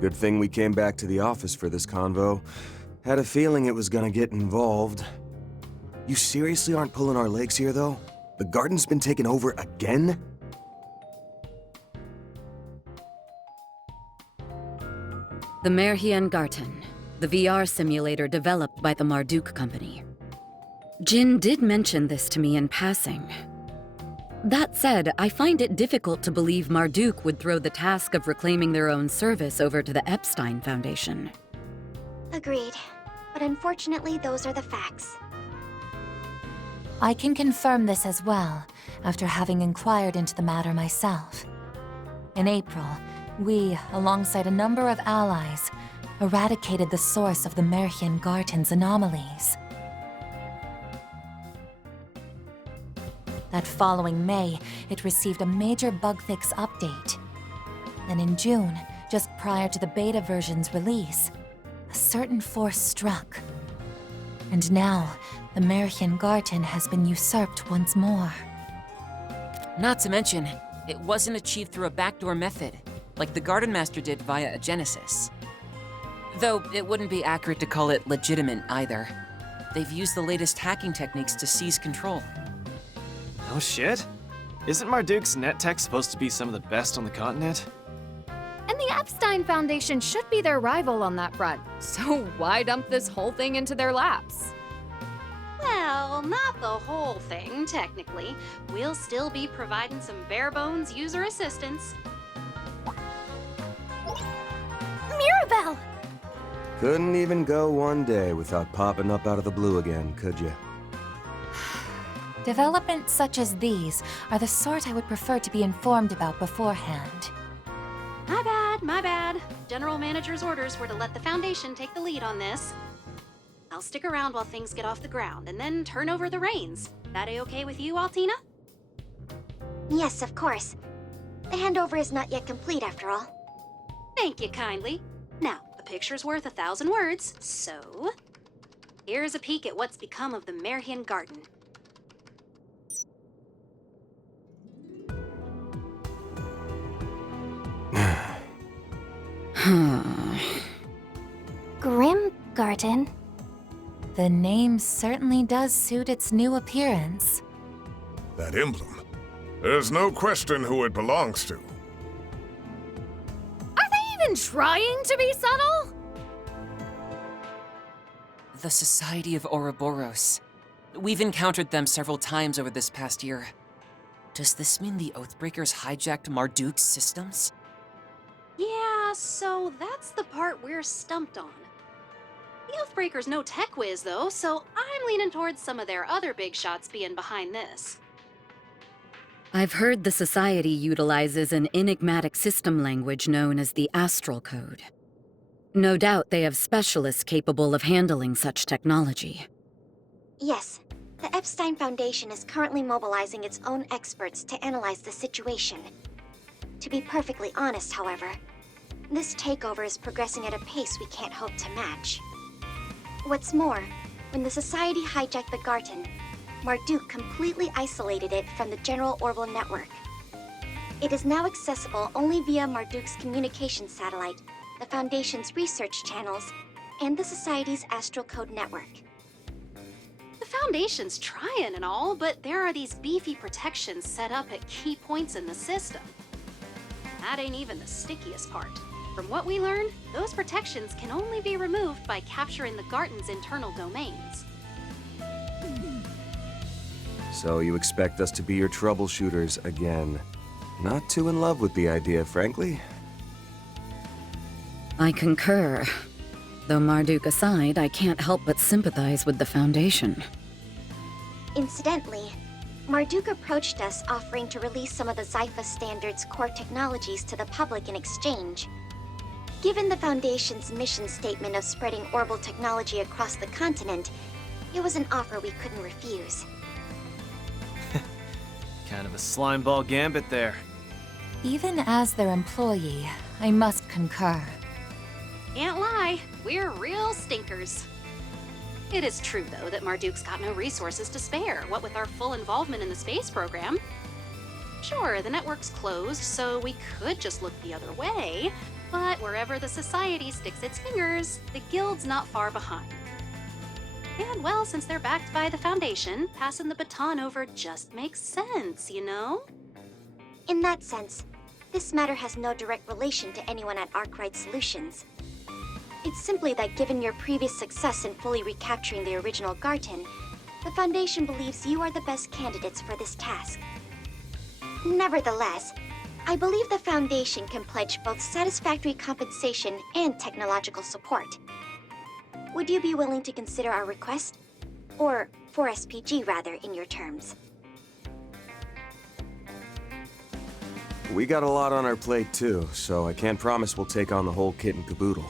Good thing we came back to the office for this convo. Had a feeling it was gonna get involved. You seriously aren't pulling our legs here, though? The garden's been taken over again? The Merhian Garten, the VR simulator developed by the Marduk company. Jin did mention this to me in passing. That said, I find it difficult to believe Marduk would throw the task of reclaiming their own service over to the Epstein Foundation. Agreed. But unfortunately, those are the facts. I can confirm this as well, after having inquired into the matter myself. In April, we, alongside a number of allies, eradicated the source of the Merhian Garten's anomalies. That following May, it received a major bug fix update. Then in June, just prior to the beta version's release, a certain force struck. And now, the Merhian Garten has been usurped once more. Not to mention, it wasn't achieved through a backdoor method, like the Garden Master did via a Genesis. Though it wouldn't be accurate to call it legitimate either. They've used the latest hacking techniques to seize control. Oh shit? Isn't Marduk's net tech supposed to be some of the best on the continent? And the Epstein Foundation should be their rival on that front, so why dump this whole thing into their laps? Well, not the whole thing, technically. We'll still be providing some bare-bones user assistance. Mirabelle! Couldn't even go one day without popping up out of the blue again, could you? Developments such as these are the sort I would prefer to be informed about beforehand. My bad. General Manager's orders were to let the Foundation take the lead on this. I'll stick around while things get off the ground and then turn over the reins. That a-okay with you, Altina? Yes, of course. The handover is not yet complete, after all. Thank you kindly. Now, a picture's worth 1,000 words, so... here's a peek at what's become of the Merhian Garten. Grim Garten? The name certainly does suit its new appearance. That emblem. There's no question who it belongs to. Are they even trying to be subtle? The Society of Ouroboros. We've encountered them several times over this past year. Does this mean the Oathbreakers hijacked Marduk's systems? Yeah, so that's the part we're stumped on. The Oathbreaker's no tech whiz, though, so I'm leaning towards some of their other big shots being behind this. I've heard the Society utilizes an enigmatic system language known as the Astral Code. No doubt they have specialists capable of handling such technology. Yes. The Epstein Foundation is currently mobilizing its own experts to analyze the situation. To be perfectly honest, however, this takeover is progressing at a pace we can't hope to match. What's more, when the Society hijacked the Garten, Marduk completely isolated it from the general orbital network. It is now accessible only via Marduk's communication satellite, the Foundation's research channels, and the Society's Astral Code network. The Foundation's trying and all, but there are these beefy protections set up at key points in the system. That ain't even the stickiest part. From what we learned, those protections can only be removed by capturing the Garten's internal domains. So you expect us to be your troubleshooters again. Not too in love with the idea, frankly. I concur. Though Marduk aside, I can't help but sympathize with the Foundation. Incidentally, Marduk approached us offering to release some of the Zypha Standard's core technologies to the public in exchange. Given the Foundation's mission statement of spreading orbital technology across the continent, it was an offer we couldn't refuse. Kind of a slimeball gambit there. Even as their employee, I must concur. Can't lie, we're real stinkers. It is true, though, that Marduk's got no resources to spare, what with our full involvement in the space program. Sure, the network's closed, so we could just look the other way, but wherever the Society sticks its fingers, the Guild's not far behind. And well, since they're backed by the Foundation, passing the baton over just makes sense, you know? In that sense, this matter has no direct relation to anyone at Arkwright Solutions. It's simply that given your previous success in fully recapturing the original Garten, the Foundation believes you are the best candidates for this task. Nevertheless, I believe the Foundation can pledge both satisfactory compensation and technological support. Would you be willing to consider our request? Or 4SPG, rather, in your terms. We got a lot on our plate too, so I can't promise we'll take on the whole kit and caboodle.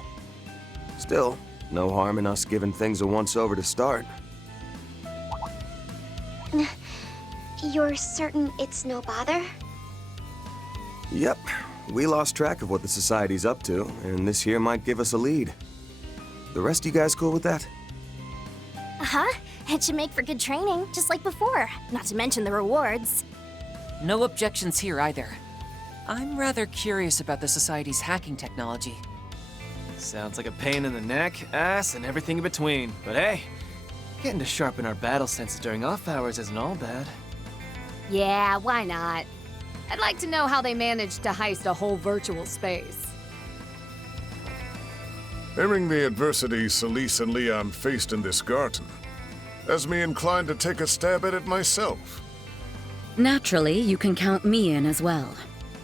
Still, no harm in us giving things a once-over to start. You're certain it's no bother? Yep, we lost track of what the Society's up to, and this here might give us a lead. The rest of you guys cool with that? Uh-huh. It should make for good training, just like before. Not to mention the rewards. No objections here either. I'm rather curious about the Society's hacking technology. Sounds like a pain in the neck, ass, and everything in between. But hey, getting to sharpen our battle senses during off hours isn't all bad. Yeah, why not? I'd like to know how they managed to heist a whole virtual space. Hearing the adversity Celise and Leon faced in this garden has me inclined to take a stab at it myself. Naturally, you can count me in as well.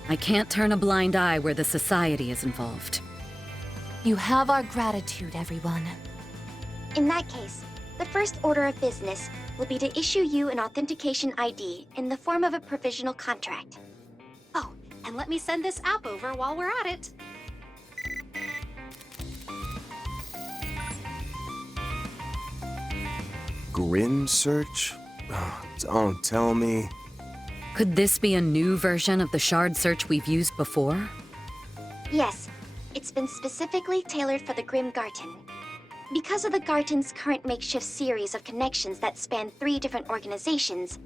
I can't turn a blind eye where the Society is involved. You have our gratitude, everyone. In that case, the first order of business will be to issue you an authentication ID in the form of a provisional contract. Oh, and let me send this app over while we're at it. Grim search? Don't tell me. Could this be a new version of the shard search we've used before? Yes, it's been specifically tailored for the Grim Garten. Because of the Garten's current makeshift series of connections that span 3 different organizations,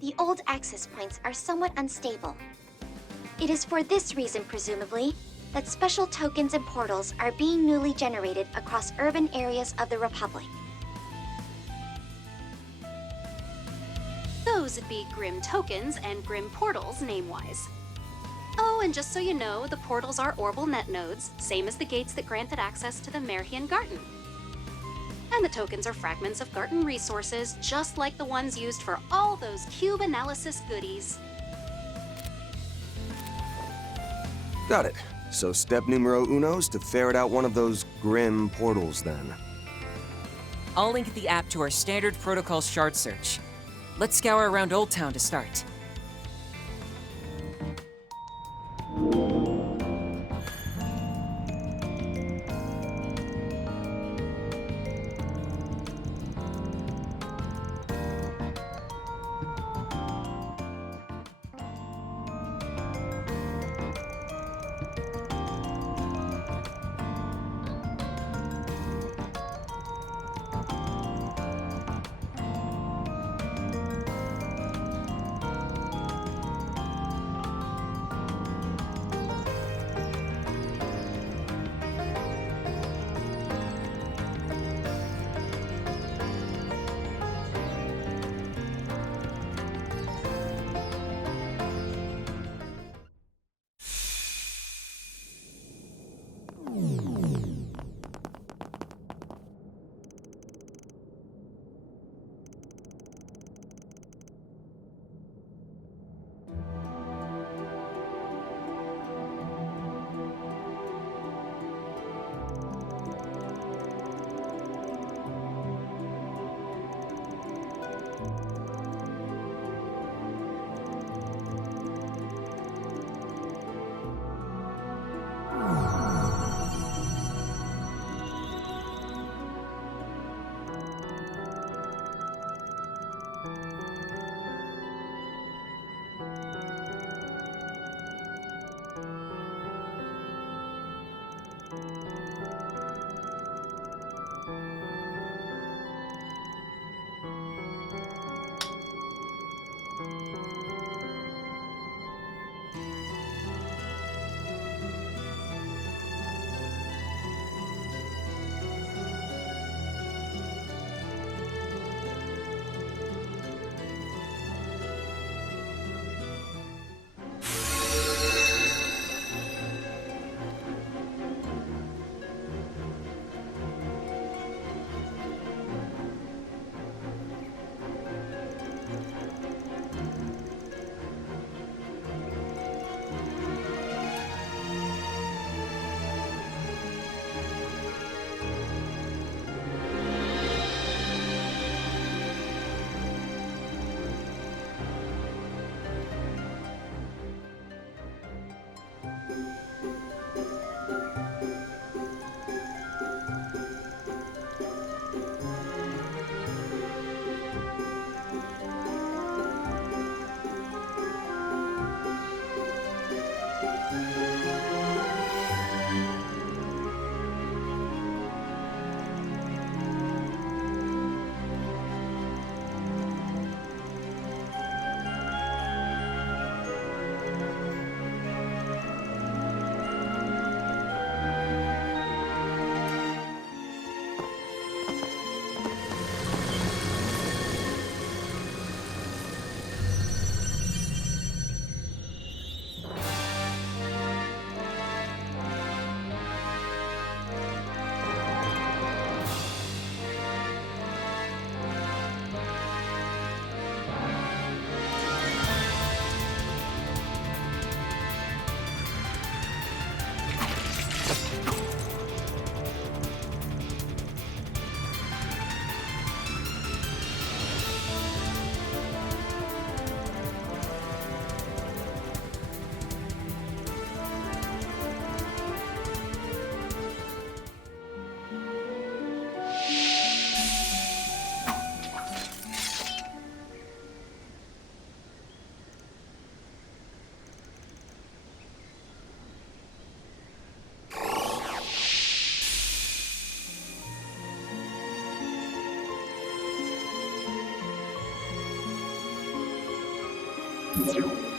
the old access points are somewhat unstable. It is for this reason, presumably, that special tokens and portals are being newly generated across urban areas of the Republic. Those would be Grim tokens and Grim portals, name-wise. Oh, and just so you know, the portals are Orbital net nodes, same as the gates that granted access to the Merhian Garten. And the tokens are fragments of Garten resources, just like the ones used for all those cube analysis goodies. Got it. So step numero uno is to ferret out one of those Grim portals then. I'll link the app to our standard protocol shard search. Let's scour around Old Town to start.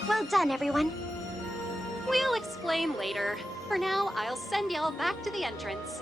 Well done, everyone. We'll explain later. For now, I'll send y'all back to the entrance.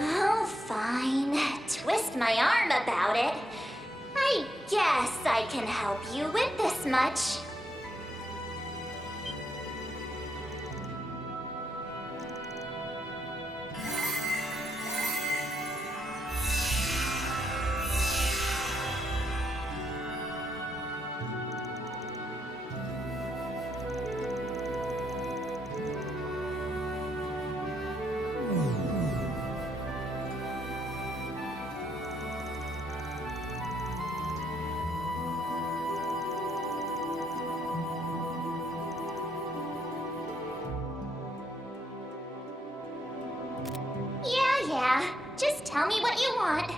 Oh, fine. Twist my arm about it. I guess I can help you with this much. Yeah. Just tell me what you want.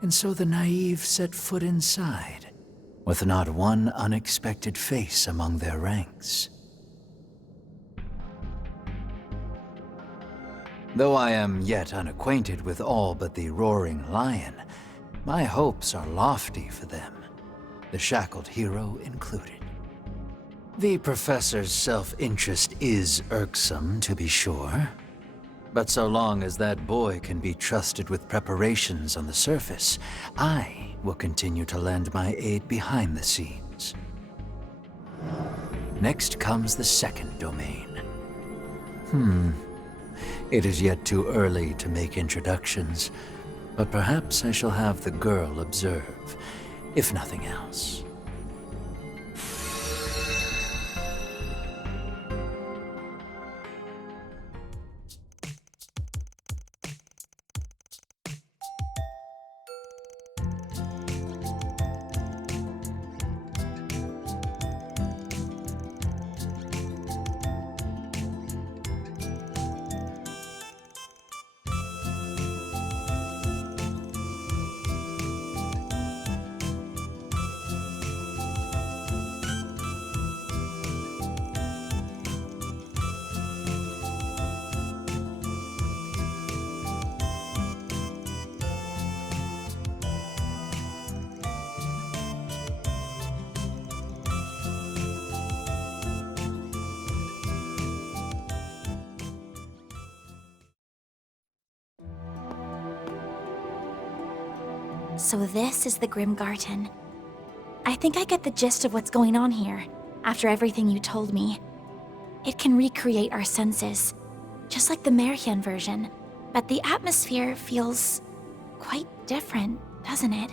And so the naive set foot inside, with not one unexpected face among their ranks. Though I am yet unacquainted with all but the roaring lion, my hopes are lofty for them, the shackled hero included. The professor's self-interest is irksome, to be sure. But so long as that boy can be trusted with preparations on the surface, I will continue to lend my aid behind the scenes. Next comes the second domain. It is yet too early to make introductions, but perhaps I shall have the girl observe, if nothing else. So this is the Grim Garten. I think I get the gist of what's going on here, after everything you told me. It can recreate our senses, just like the Merhian version, but the atmosphere feels quite different, doesn't it?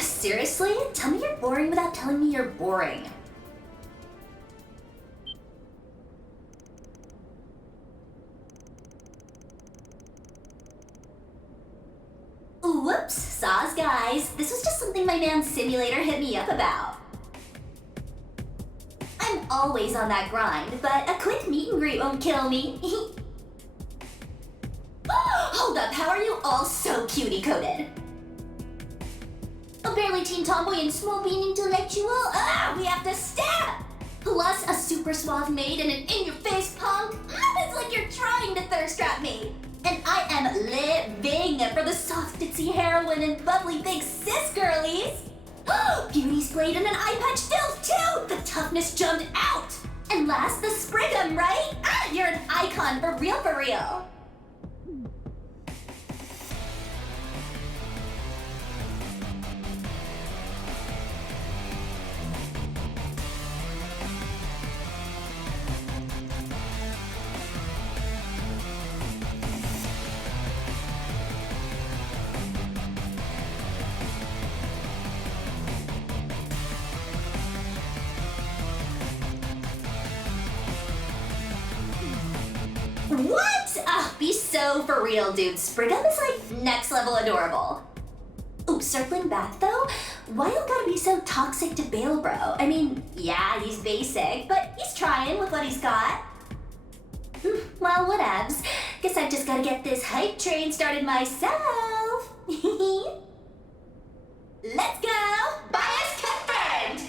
Seriously? Tell me you're boring without telling me you're boring. Whoops, saws guys. This was just something my man Simulator hit me up about. I'm always on that grind, but a quick meet and greet won't kill me. Hold up, how are you all so cutie-coded? A barely teen tomboy and small bean intellectual? We have to stab! Plus a super suave maid and an in-your-face punk? It's like you're trying to thirst trap me! And I am living for the soft, ditzy heroine and bubbly big sis girlies! Beauty splayed and an eye patch filled too! The toughness jumped out! And last, the Sprigum, right? You're an icon for real, for real! What? Ah, be so for real, dude. Spriggum is like next level adorable. Ooh, circling back though, Wyle gotta be so toxic to Bale Bro? I mean, yeah, he's basic, but he's trying with what he's got. Well, whatevs. Guess I've just gotta get this hype train started myself. Let's go! Bias confirmed!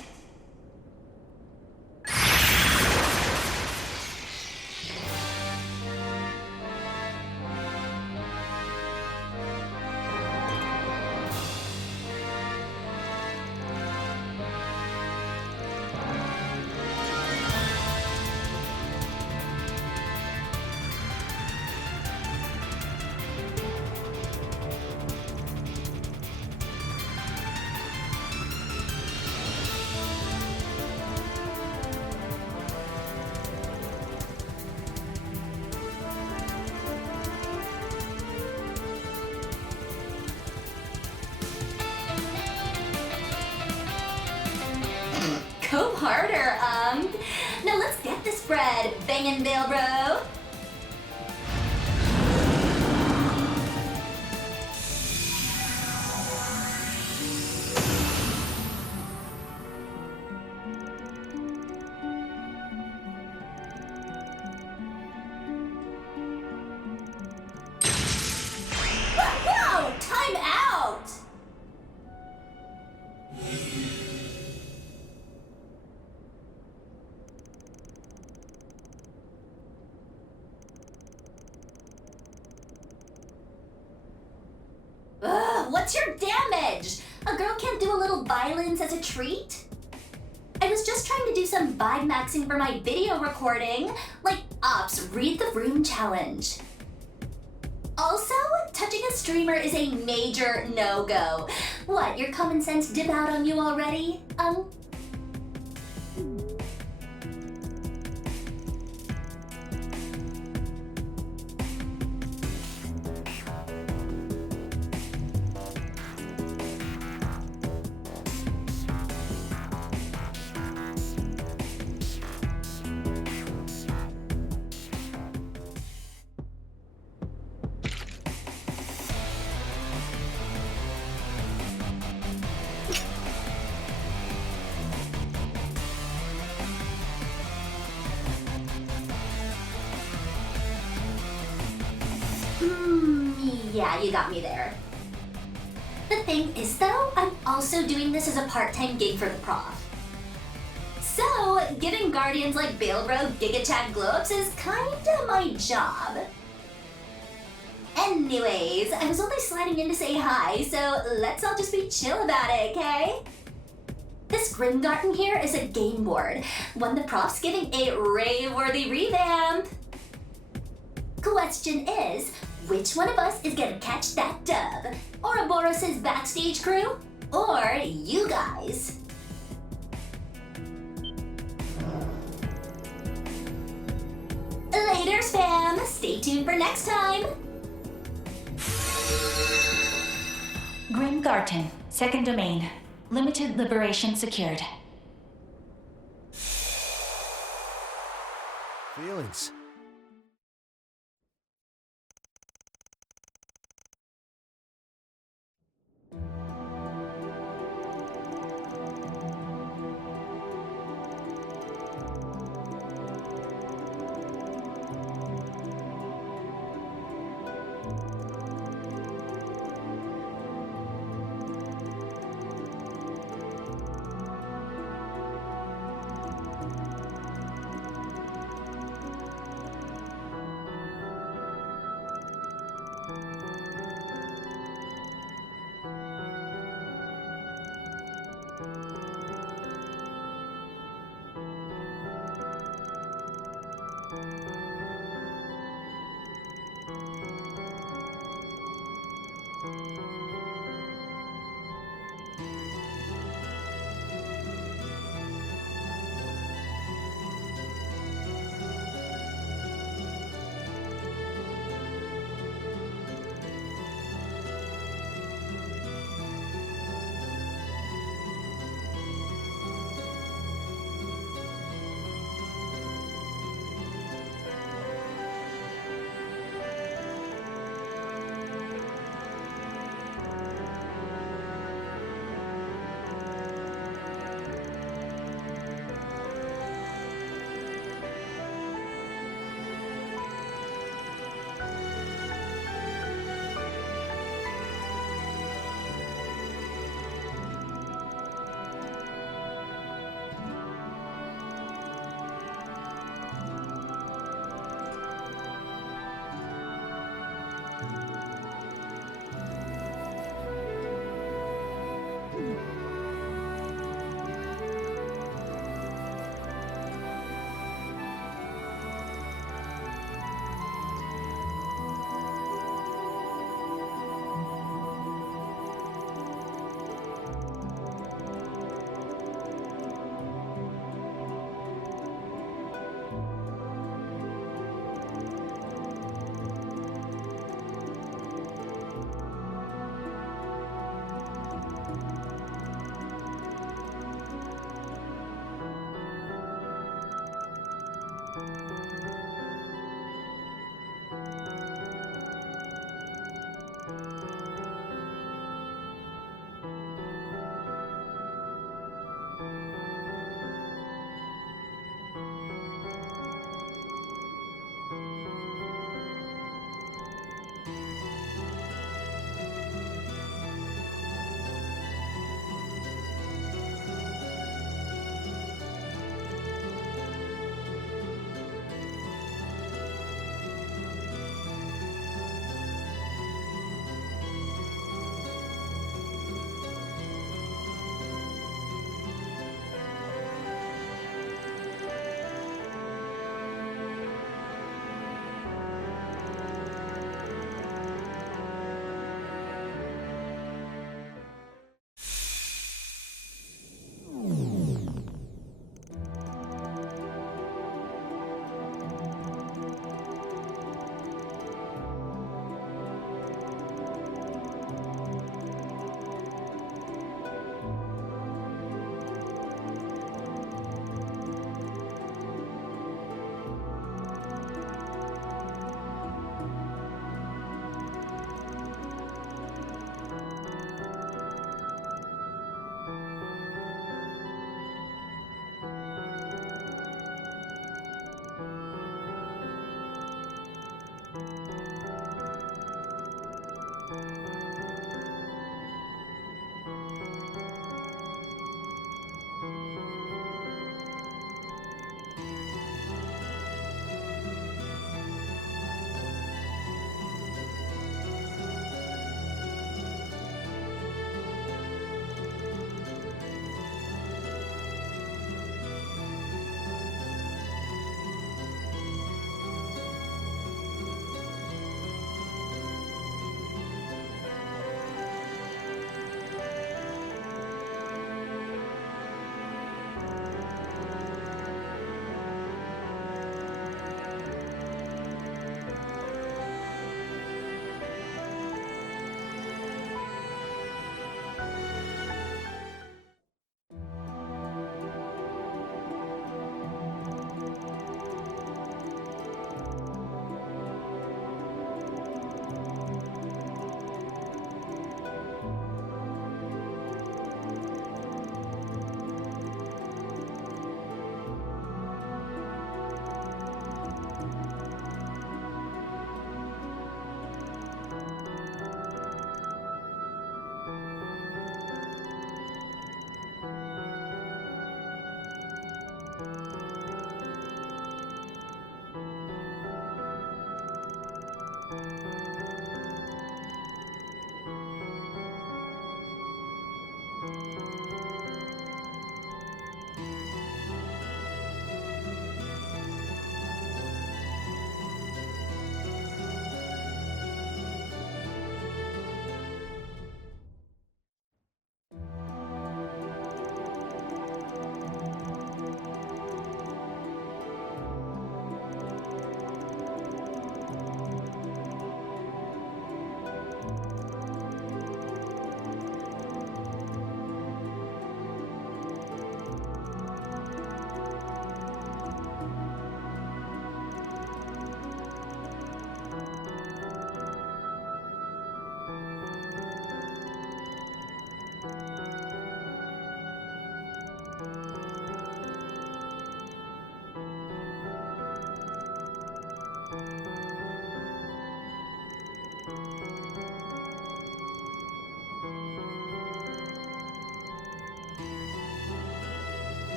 Go harder, Now let's get this bread, bangin' Bale Bro. Whoa! Time out! Ugh, what's your damage? A girl can't do a little violence as a treat? I was just trying to do some vibe maxing for my video recording. Like, Ops, read the room challenge. Also, touching a streamer is a major no-go. What, your common sense dip out on you already? Yeah, you got me there. The thing is though, I'm also doing this as a part-time gig for the prof. So, giving guardians like Bale Bro Giga Chat glow-ups is kinda my job. Anyways, I was only sliding in to say hi, so let's all just be chill about it, okay? This Grim Garten here is a game board, one the prof's giving a rave-worthy revamp. Question is, which one of us is gonna catch that dub? Ouroboros' backstage crew? Or you guys? Laters, fam! Stay tuned for next time! Grim Garten, second domain. Limited liberation secured. Feelings.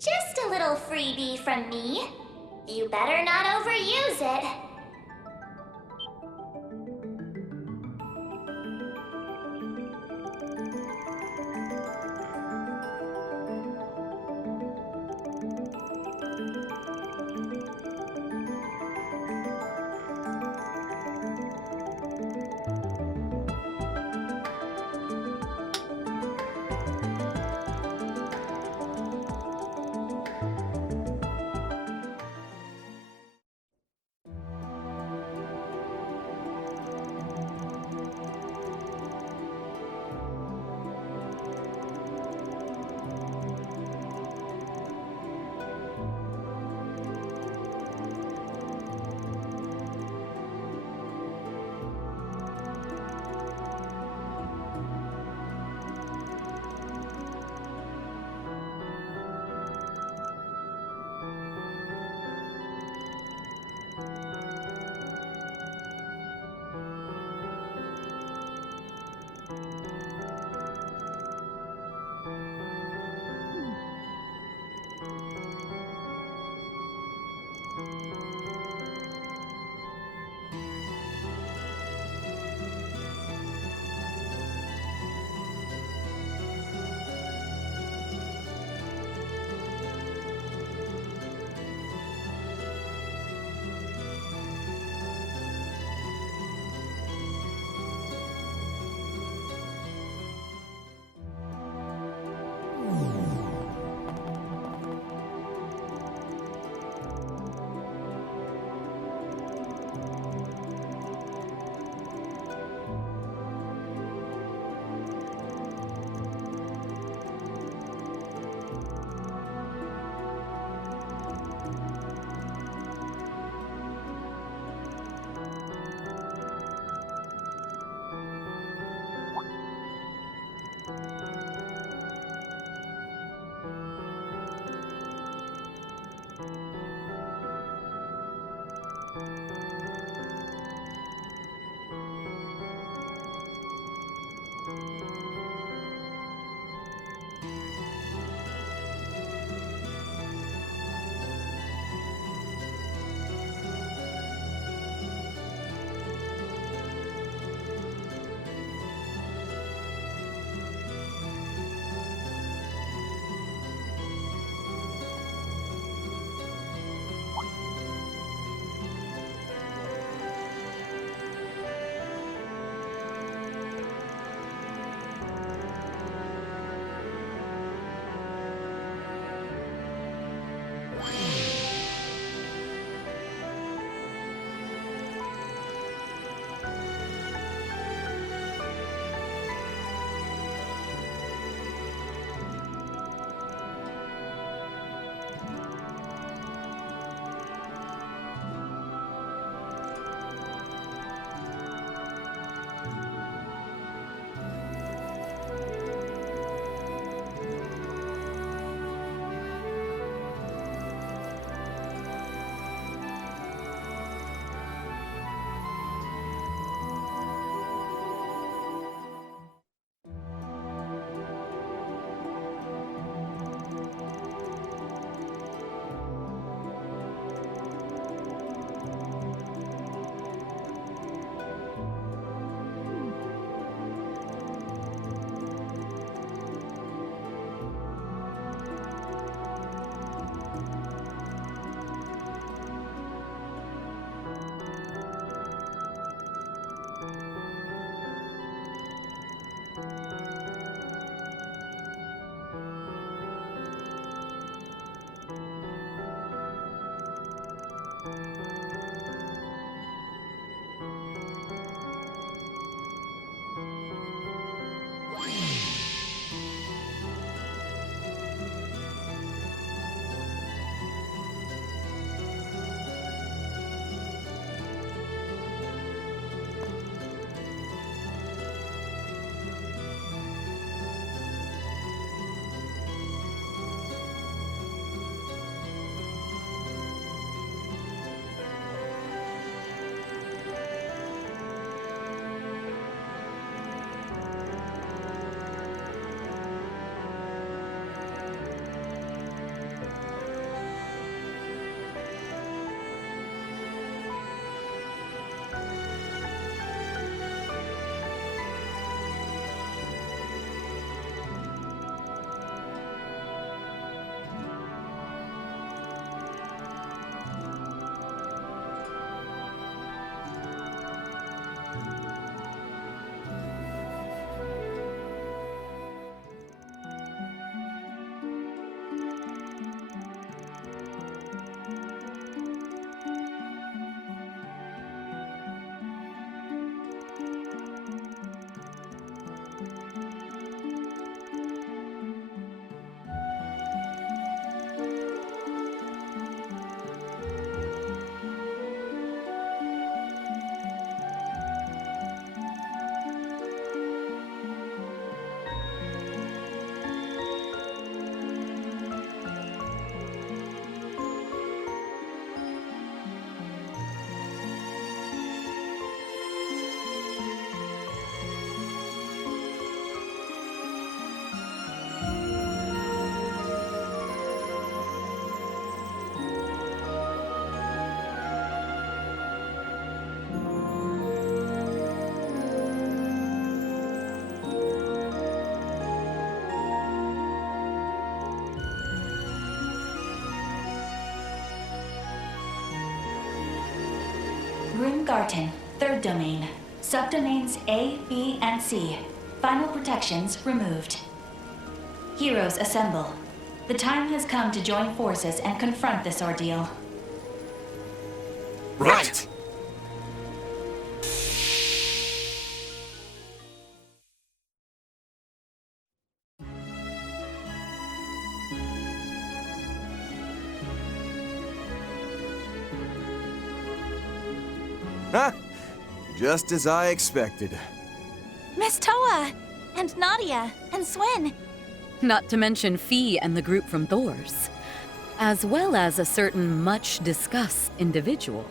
Just a little freebie from me. You better not overuse it. Grim Garten, third domain. Subdomains A, B, and C. Final protections removed. Heroes assemble. The time has come to join forces and confront this ordeal. Right! Huh? Just as I expected. Miss Toa! And Nadia! And Swin! Not to mention Fee and the group from Thor's, as well as a certain much-discussed individual.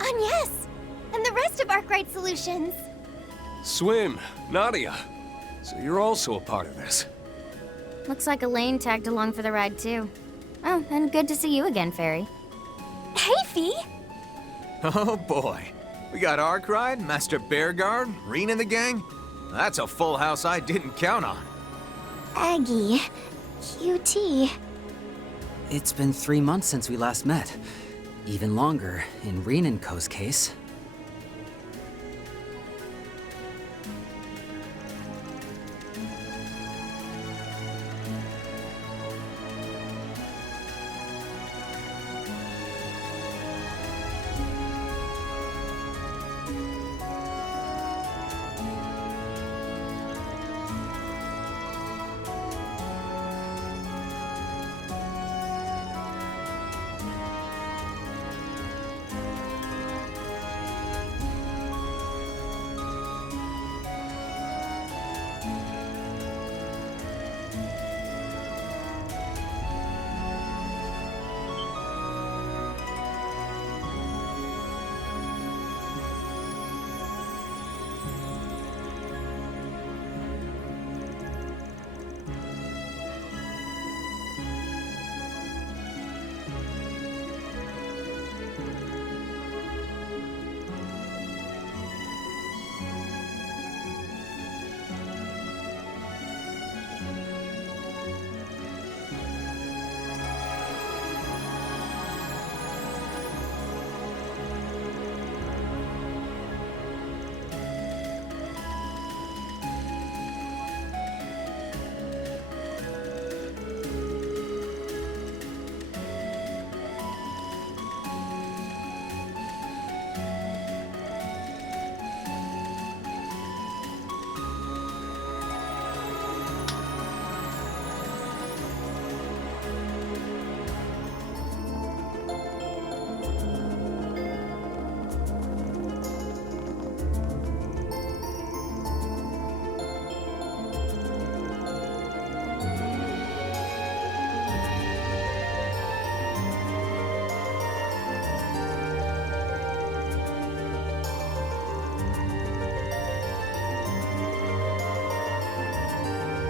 And yes! And the rest of Arkwright Solutions! Swim, Nadia. So you're also a part of this. Looks like Elaine tagged along for the ride too. Oh, and good to see you again, Fairy. Hey, Fee! Oh boy. We got Arkwright, Master Bearguard, Reen and the gang. That's a full house I didn't count on. Aggie. QT. It's been 3 months since we last met. Even longer in Reen and Co.'s case.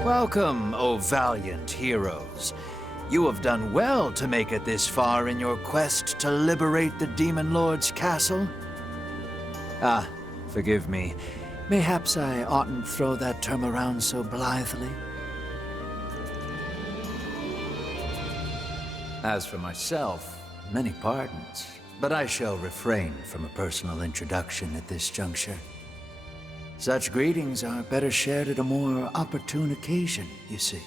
Welcome, O valiant heroes. You have done well to make it this far in your quest to liberate the Demon Lord's castle. Ah, forgive me. Mayhaps I oughtn't throw that term around so blithely. As for myself, many pardons, but I shall refrain from a personal introduction at this juncture. Such greetings are better shared at a more opportune occasion, you see.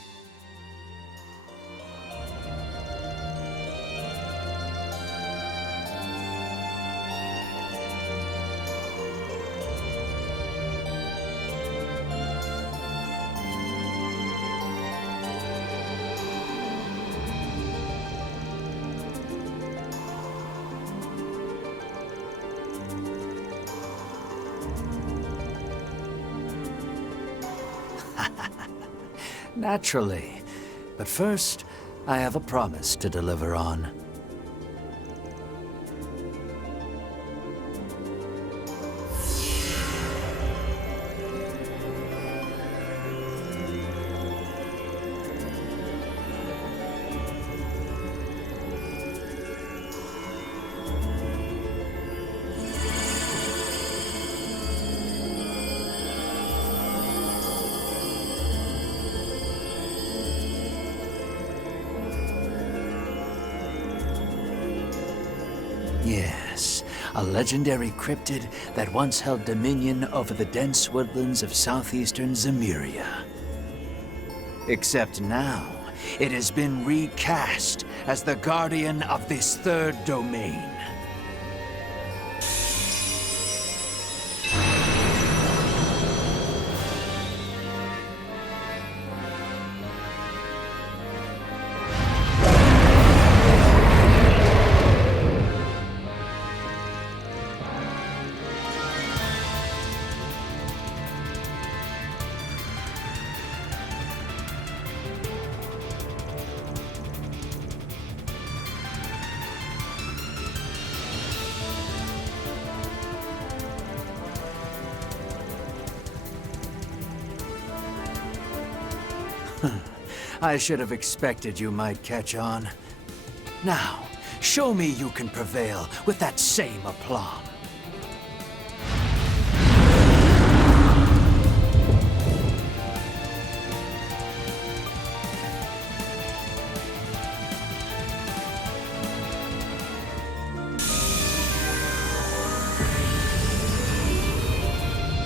Naturally. But first, I have a promise to deliver on. Yes, a legendary cryptid that once held dominion over the dense woodlands of southeastern Zemuria. Except now, it has been recast as the guardian of this third domain. I should have expected you might catch on. Now, show me you can prevail with that same aplomb.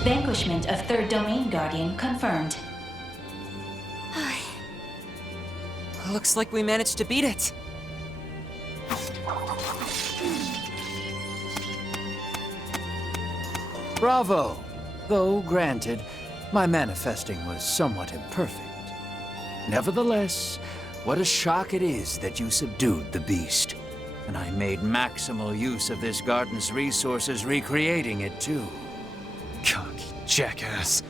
Vanquishment of Third Domain Guardian confirmed. Looks like we managed to beat it. Bravo! Though, granted, my manifesting was somewhat imperfect. Nevertheless, what a shock it is that you subdued the beast. And I made maximal use of this garden's resources, recreating it too. Cocky jackass.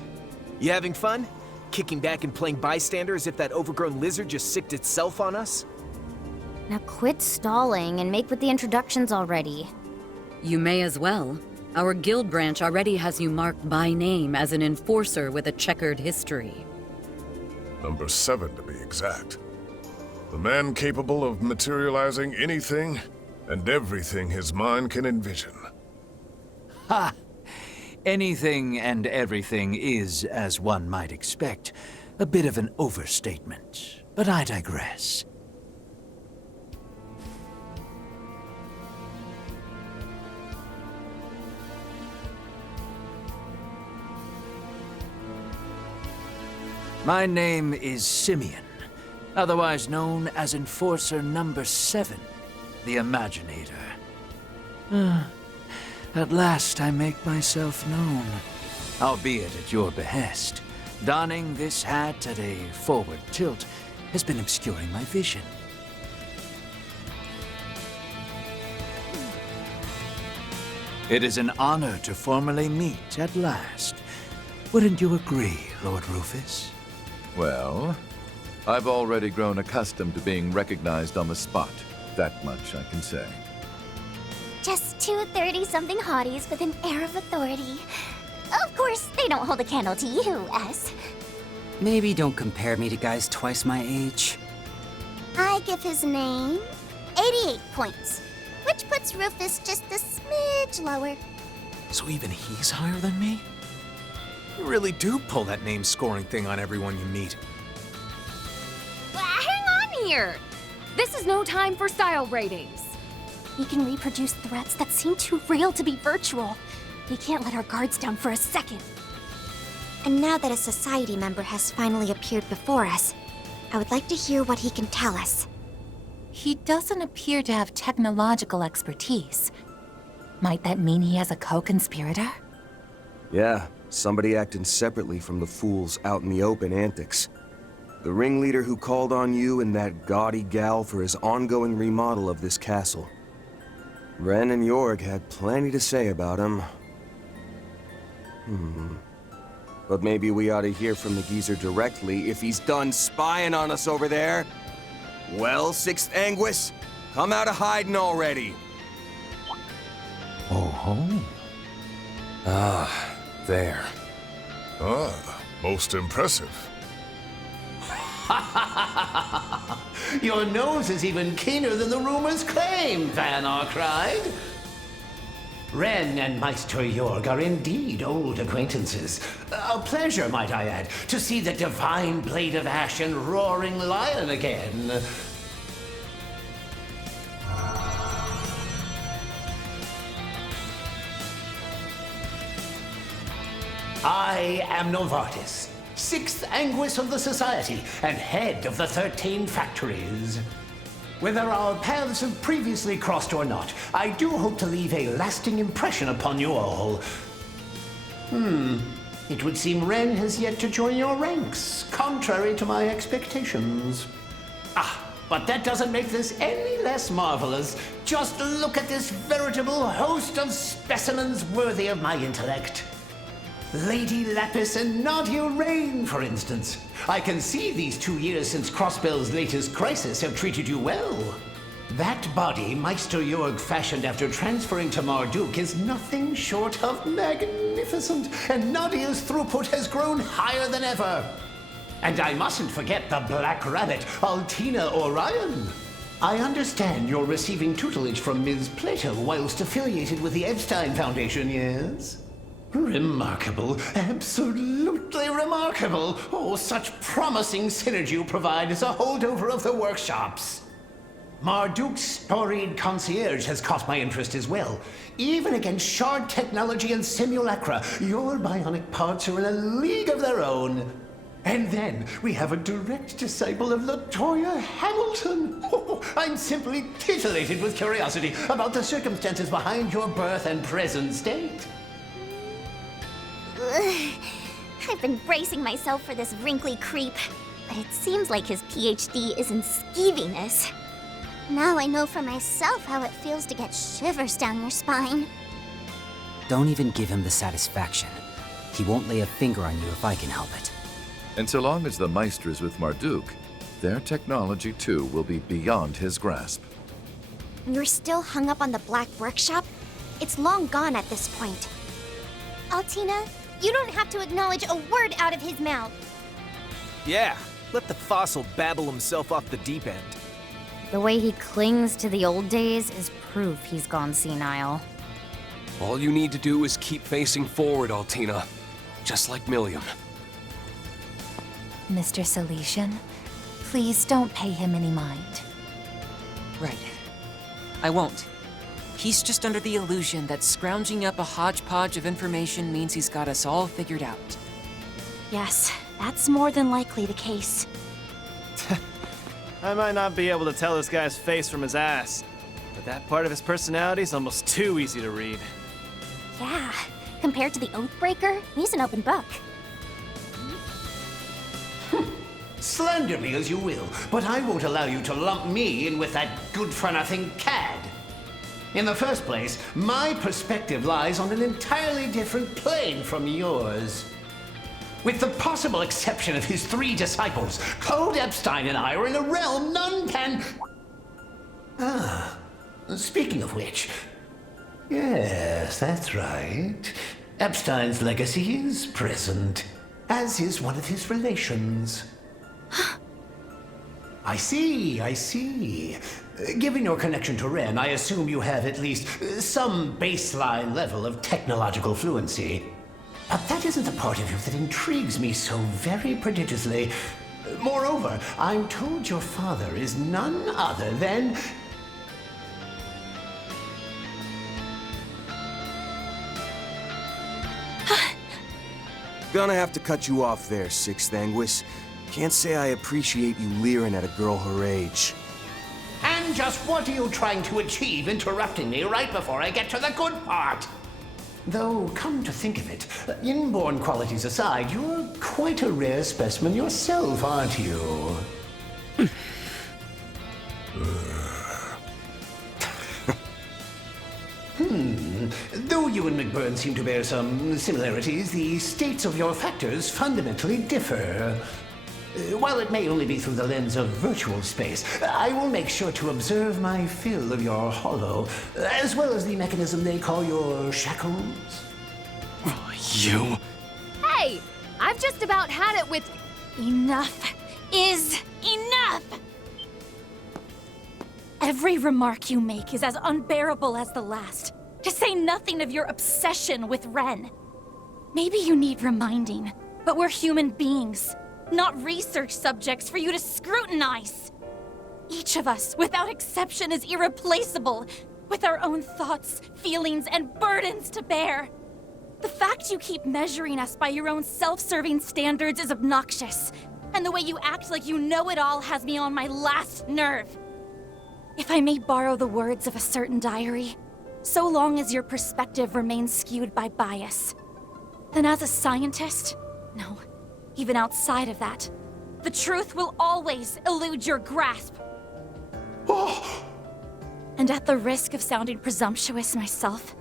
You having fun? Kicking back and playing bystander as if that overgrown lizard just sicked itself on us? Now quit stalling and make with the introductions already. You may as well. Our guild branch already has you marked by name as an enforcer with a checkered history. Number 7, to be exact. The man capable of materializing anything and everything his mind can envision. Ha! Anything and everything is, as one might expect, a bit of an overstatement. But I digress. My name is Simeon, otherwise known as Enforcer Number 7, the Imaginator. At last I make myself known, albeit at your behest. Donning this hat at a forward tilt has been obscuring my vision. It is an honor to formally meet at last. Wouldn't you agree, Lord Rufus? Well, I've already grown accustomed to being recognized on the spot. That much I can say. Just two 30-something hotties with an air of authority. Of course, they don't hold a candle to you, S. Maybe don't compare me to guys twice my age. I give his name 88 points, which puts Rufus just a smidge lower. So even he's higher than me? You really do pull that name scoring thing on everyone you meet. Hang on here! This is no time for style ratings. We can reproduce threats that seem too real to be virtual. We can't let our guards down for a second. And now that a society member has finally appeared before us, I would like to hear what he can tell us. He doesn't appear to have technological expertise. Might that mean he has a co-conspirator? Yeah, somebody acting separately from the fools out in the open antics. The ringleader who called on you and that gaudy gal for his ongoing remodel of this castle. Ren and Jorg had plenty to say about him. But maybe we ought to hear from the geezer directly if he's done spying on us over there. Well, Sixth Anguis, come out of hiding already. Oh-ho. Ah, there. Ah, most impressive. Your nose is even keener than the rumors claim, Van Arkride. Ren and Meister Jorg are indeed old acquaintances. A pleasure, might I add, to see the divine blade of ash and roaring lion again. I am Novartis, 6th Anguis of the Society and head of the 13 factories. Whether our paths have previously crossed or not, I do hope to leave a lasting impression upon you all. It would seem Ren has yet to join your ranks, contrary to my expectations. But that doesn't make this any less marvelous. Just look at this veritable host of specimens worthy of my intellect. Lady Lapis and Nadia Rain, for instance. I can see these 2 years since Crossbell's latest crisis have treated you well. That body Meister Jorg fashioned after transferring to Marduk is nothing short of magnificent, and Nadia's throughput has grown higher than ever. And I mustn't forget the Black Rabbit, Altina Orion. I understand you're receiving tutelage from Ms. Plato whilst affiliated with the Epstein Foundation, yes? Remarkable. Absolutely remarkable. Oh, such promising synergy you provide as a holdover of the workshops. Marduk's storied concierge has caught my interest as well. Even against shard technology and simulacra, your bionic parts are in a league of their own. And then we have a direct disciple of LaToya Hamilton. Oh, I'm simply titillated with curiosity about the circumstances behind your birth and present state. I've been bracing myself for this wrinkly creep, but it seems like his PhD is in skeeviness. Now I know for myself how it feels to get shivers down your spine. Don't even give him the satisfaction. He won't lay a finger on you if I can help it. And so long as the Meister is with Marduk, their technology too will be beyond his grasp. You're still hung up on the Black Workshop? It's long gone at this point. Altina, you don't have to acknowledge a word out of his mouth. Yeah, let the fossil babble himself off the deep end. The way he clings to the old days is proof he's gone senile. All you need to do is keep facing forward, Altina. Just like Milliam. Mr. Salesian, please don't pay him any mind. Right. I won't. He's just under the illusion that scrounging up a hodgepodge of information means he's got us all figured out. Yes, that's more than likely the case. I might not be able to tell this guy's face from his ass, but that part of his personality is almost too easy to read. Yeah, compared to the Oathbreaker, he's an open book. Slander me as you will, but I won't allow you to lump me in with that good-for-nothing cad. In the first place, my perspective lies on an entirely different plane from yours. With the possible exception of his 3 disciples, Code Epstein and I are in a realm none can... Speaking of which... Yes, that's right. Epstein's legacy is present. as is one of his relations. I see. Given your connection to Ren, I assume you have at least some baseline level of technological fluency. But that isn't the part of you that intrigues me so very prodigiously. Moreover, I'm told your father is none other than... Gonna have to cut you off there, Sixth Anguis. Can't say I appreciate you leering at a girl her age. And just what are you trying to achieve interrupting me right before I get to the good part? Though, come to think of it, inborn qualities aside, you're quite a rare specimen yourself, aren't you? Though you and McBurn seem to bear some similarities, the states of your factors fundamentally differ. While it may only be through the lens of virtual space, I will make sure to observe my fill of your hollow, as well as the mechanism they call your shackles. You? Hey! I've just about had it with... Enough is enough! Every remark you make is as unbearable as the last, to say nothing of your obsession with Ren. Maybe you need reminding, but we're human beings, not research subjects for you to scrutinize. Each of us, without exception, is irreplaceable, with our own thoughts, feelings, and burdens to bear. The fact you keep measuring us by your own self-serving standards is obnoxious, and the way you act like you know it all has me on my last nerve. If I may borrow the words of a certain diary, so long as your perspective remains skewed by bias, then as a scientist, no, even outside of that, the truth will always elude your grasp. And at the risk of sounding presumptuous myself,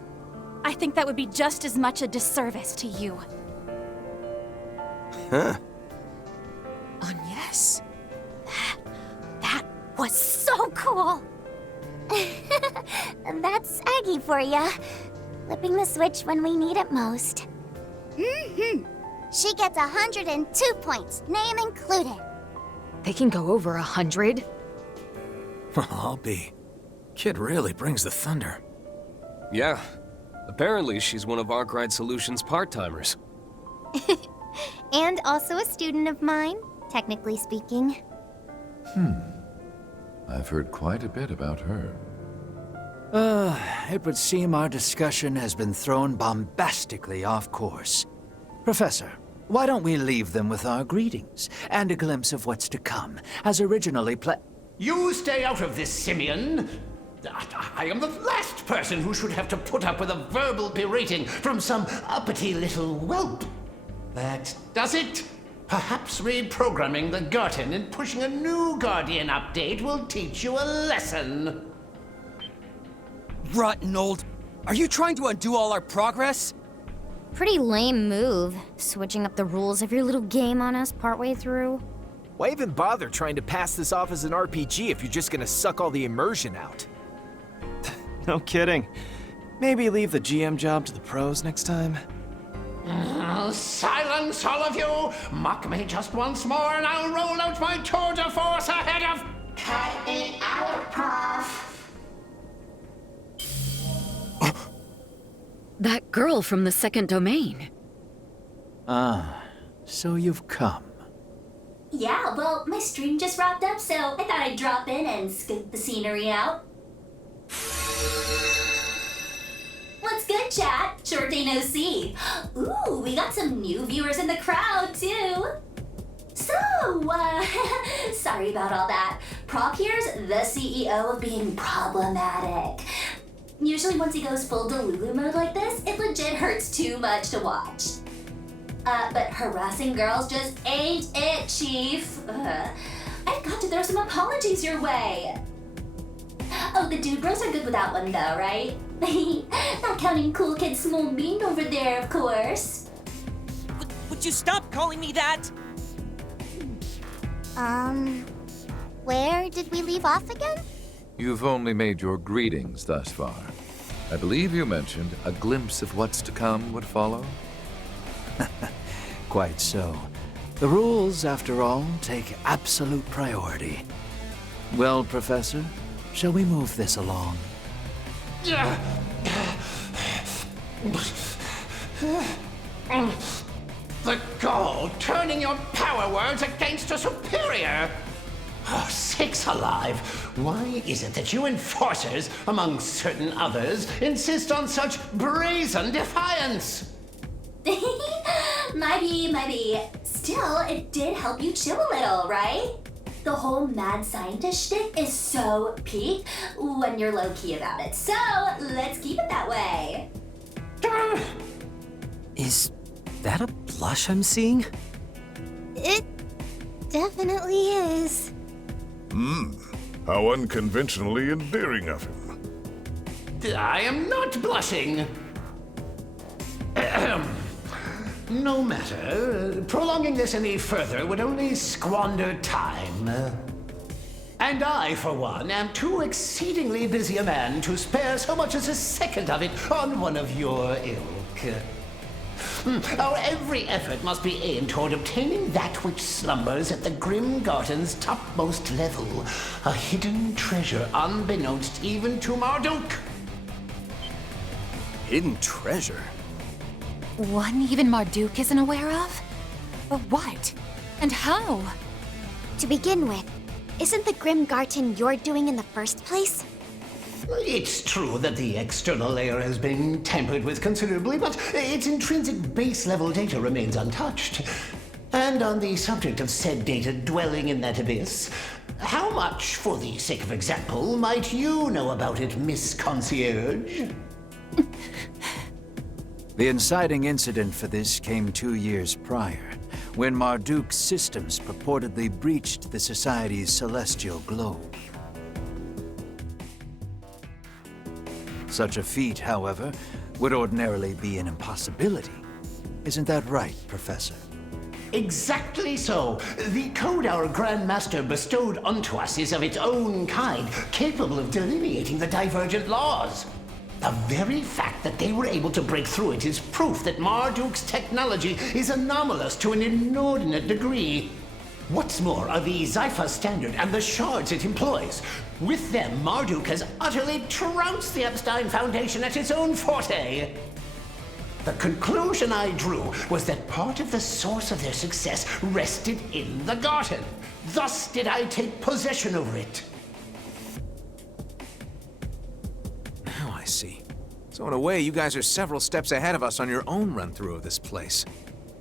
I think that would be just as much a disservice to you. Huh? Yes. That was so cool! That's Aggie for ya. Flipping the switch when we need it most. She gets 102 points, name included. They can go over 100. I'll be. Kid really brings the thunder. Yeah. Apparently, she's one of Arkride Solutions' part-timers. And also a student of mine, technically speaking. I've heard quite a bit about her. It would seem our discussion has been thrown bombastically off course. Professor, why don't we leave them with our greetings and a glimpse of what's to come, as originally You stay out of this, Simeon! I am the last person who should have to put up with a verbal berating from some uppity little whelp. That does it. Perhaps reprogramming the Garten and pushing a new Guardian update will teach you a lesson. Rotten old... Are you trying to undo all our progress? Pretty lame move, switching up the rules of your little game on us partway through. Why even bother trying to pass this off as an RPG if you're just gonna suck all the immersion out? No kidding. Maybe leave the GM job to the pros next time? Silence, all of you! Mock me just once more and I'll roll out my tour de force ahead of... Cut it out, Prof. That girl from the second domain. Ah, so you've come. Yeah, well, my stream just wrapped up, so I thought I'd drop in and scope the scenery out. What's good, chat? Short day no see. Ooh, we got some new viewers in the crowd, too. So, sorry about all that. Prop here's the CEO of being problematic. Usually once he goes full Delulu mode like this, it legit hurts too much to watch. But harassing girls just ain't it, Chief. I've got to throw some apologies your way. Oh, the dude bros are good without one though, right? Not counting cool kid Small Bean over there, of course. Would you stop calling me that? Where did we leave off again? You've only made your greetings thus far. I believe you mentioned a glimpse of what's to come would follow? Quite so. The rules, after all, take absolute priority. Well, Professor, shall we move this along? The gall turning your power words against a superior! Oh, sakes alive! Why is it that you enforcers, among certain others, insist on such brazen defiance? Maybe. Still, it did help you chill a little, right? The whole mad scientist shtick is so peak when you're low-key about it. So, let's keep it that way. Is that a blush I'm seeing? It definitely is. How unconventionally endearing of him. I am not blushing. No matter. Prolonging this any further would only squander time. And I, for one, am too exceedingly busy a man to spare so much as a second of it on one of your ilk. Our every effort must be aimed toward obtaining that which slumbers at the grim Garten's topmost level. A hidden treasure unbeknownst even to Marduk. Hidden treasure? One even Marduk isn't aware of? But what? And how? To begin with, isn't the Grim Garten your doing in the first place? It's true that the external layer has been tampered with considerably, but its intrinsic base-level data remains untouched. And on the subject of said data dwelling in that abyss, how much, for the sake of example, might you know about it, Miss Concierge? The inciting incident for this came 2 years prior, when Marduk's systems purportedly breached the Society's celestial globe. Such a feat, however, would ordinarily be an impossibility. Isn't that right, Professor? Exactly so. The code our Grand Master bestowed unto us is of its own kind, capable of delineating the divergent laws. The very fact that they were able to break through it is proof that Marduk's technology is anomalous to an inordinate degree. What's more are the Zypha standard and the shards it employs. With them, Marduk has utterly trounced the Epstein Foundation at its own forte. The conclusion I drew was that part of the source of their success rested in the Garten. Thus did I take possession over it. Now I see. So in a way, you guys are several steps ahead of us on your own run-through of this place.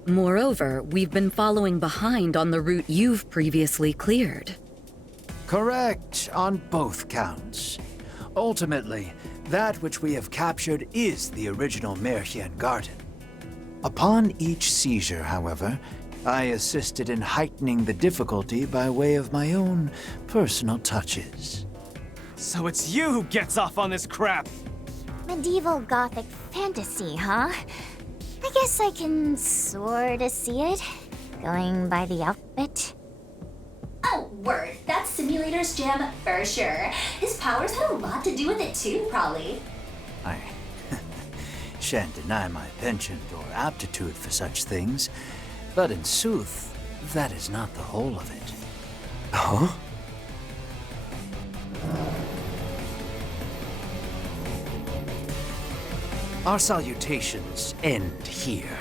Moreover, we've been following behind on the route you've previously cleared. Correct on both counts. Ultimately, that which we have captured is the original Merhian Garten. Upon each seizure, however, I assisted in heightening the difficulty by way of my own personal touches. So it's you who gets off on this crap! Medieval Gothic fantasy, huh? I guess I can sorta see it, going by the outfit. Oh, word. That's Simulator's gem for sure. His powers had a lot to do with it too, probably. I shan't deny my penchant or aptitude for such things, but in sooth, that is not the whole of it. Huh? Our salutations end here.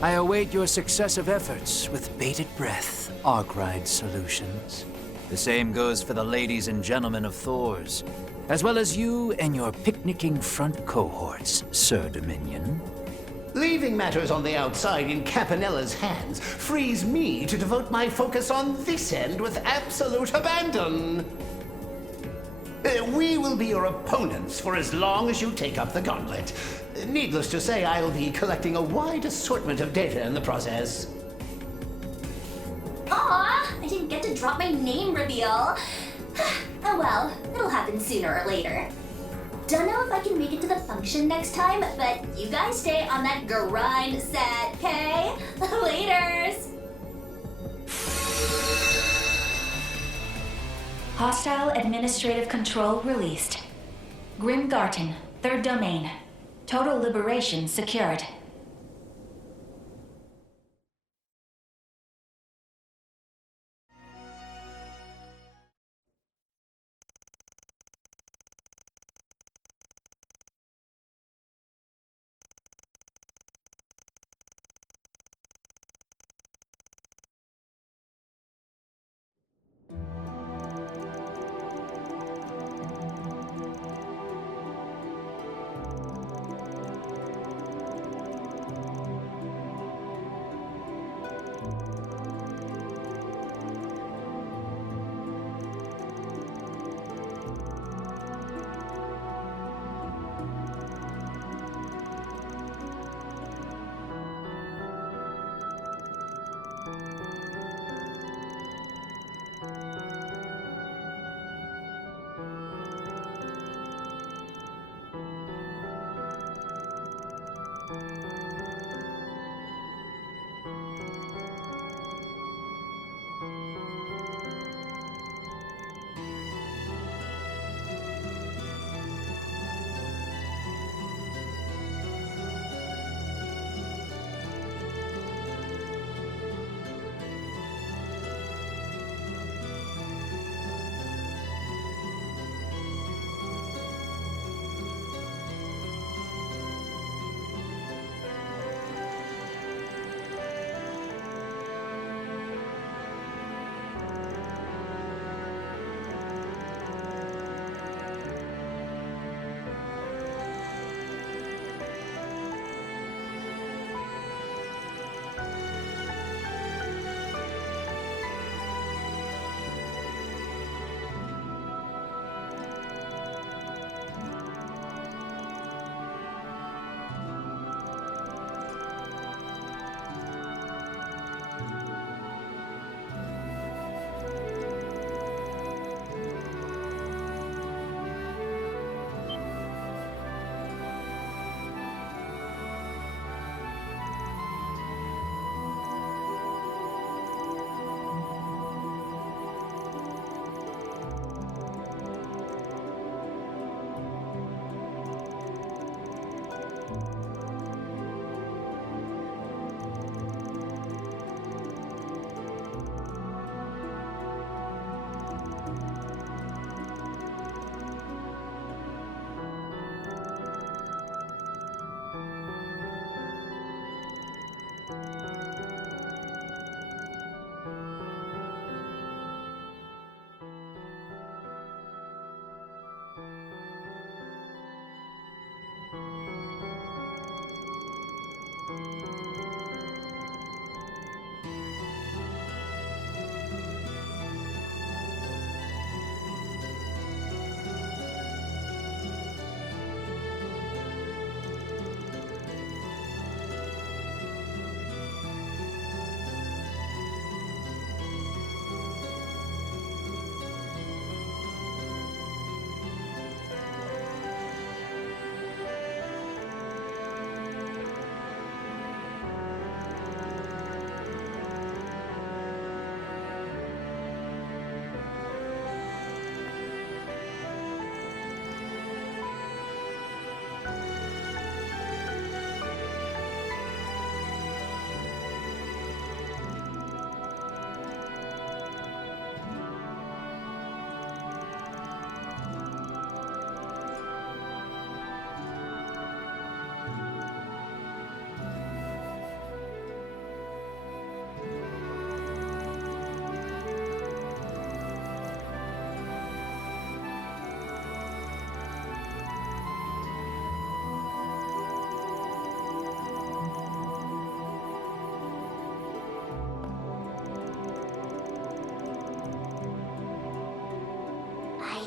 I await your successive efforts with bated breath, Arkwright Solutions. The same goes for the ladies and gentlemen of Thor's, as well as you and your picnicking front cohorts, Sir Dominion. Leaving matters on the outside in Campanella's hands frees me to devote my focus on this end with absolute abandon. We will be your opponents for as long as you take up the gauntlet. Needless to say, I'll be collecting a wide assortment of data in the process. Aw, I didn't get to drop my name reveal. Oh well, it'll happen sooner or later. Don't know if I can make it to the function next time, but you guys stay on that grind set, okay? Laters! Hostile administrative control released. Grim Garten, 3rd domain. Total liberation secured.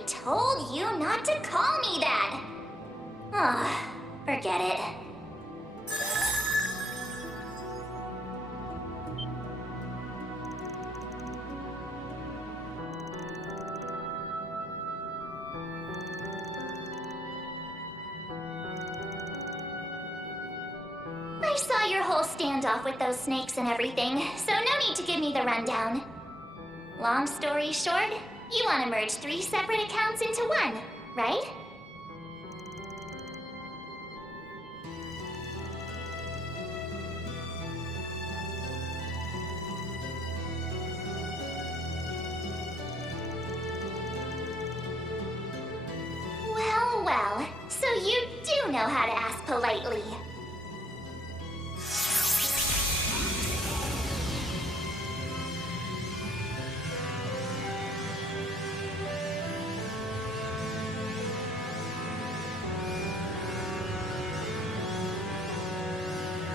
told you not to call me that. Ah, forget it. I saw your whole standoff with those snakes and everything, so no need to give me the rundown. Long story short, you want to merge 3 separate accounts into one, right? Well, well, so you do know how to ask politely.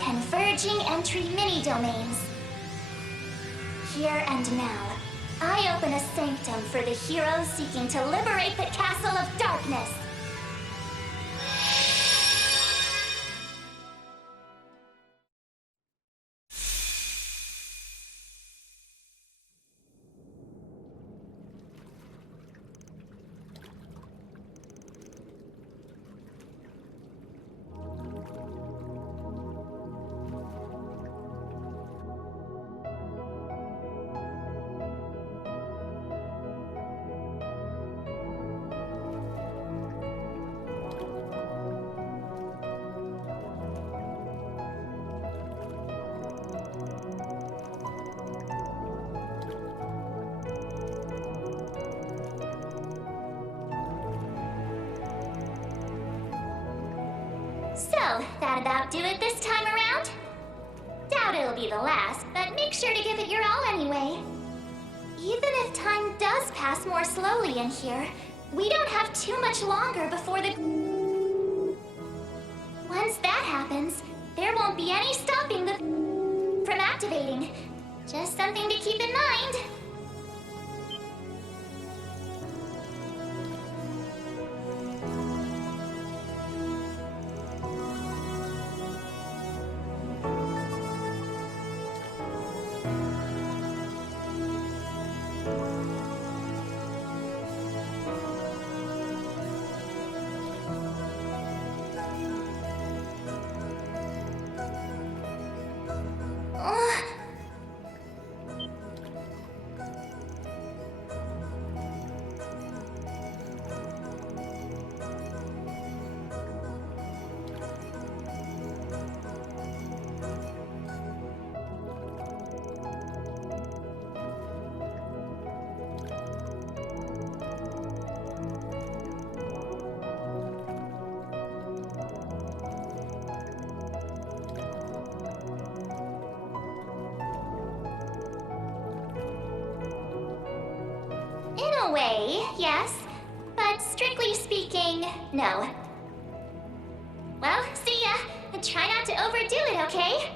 Converging entry mini-domains. Here and now, I open a sanctum for the heroes seeking to liberate the Castle of Darkness. So, that about do it this time around? Doubt it'll be the last, but make sure to give it your all anyway. Even if time does pass more slowly in here, we don't have too much longer before the... Once that happens, there won't be any stopping the... from activating. Just something to keep in mind. In a way, yes. But strictly speaking, no. Well, see ya. And try not to overdo it, okay?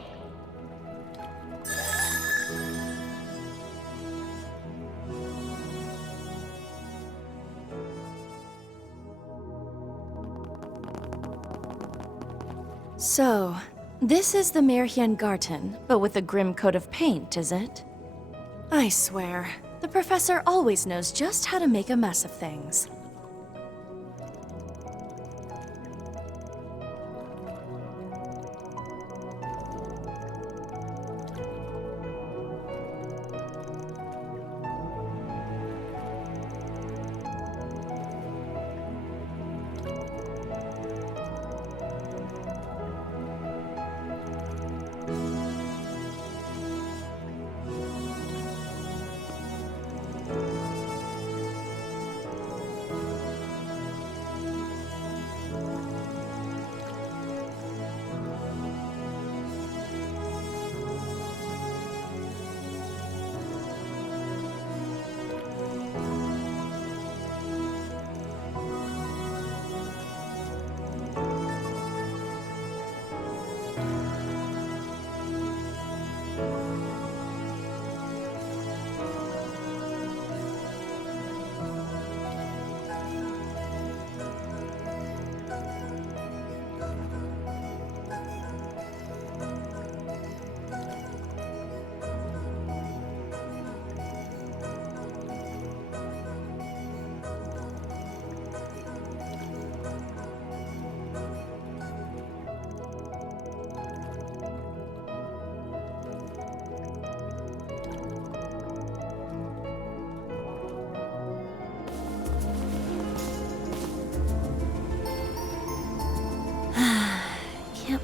So, this is the Merhian Garten, but with a grim coat of paint, is it? I swear, the professor always knows just how to make a mess of things.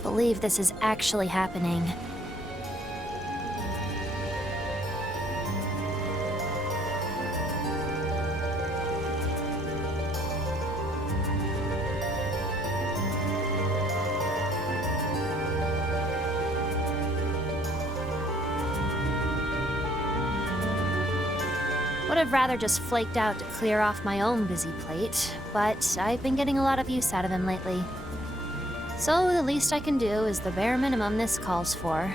can't believe this is actually happening. Would have rather just flaked out to clear off my own busy plate, but I've been getting a lot of use out of him lately. So the least I can do is the bare minimum this calls for.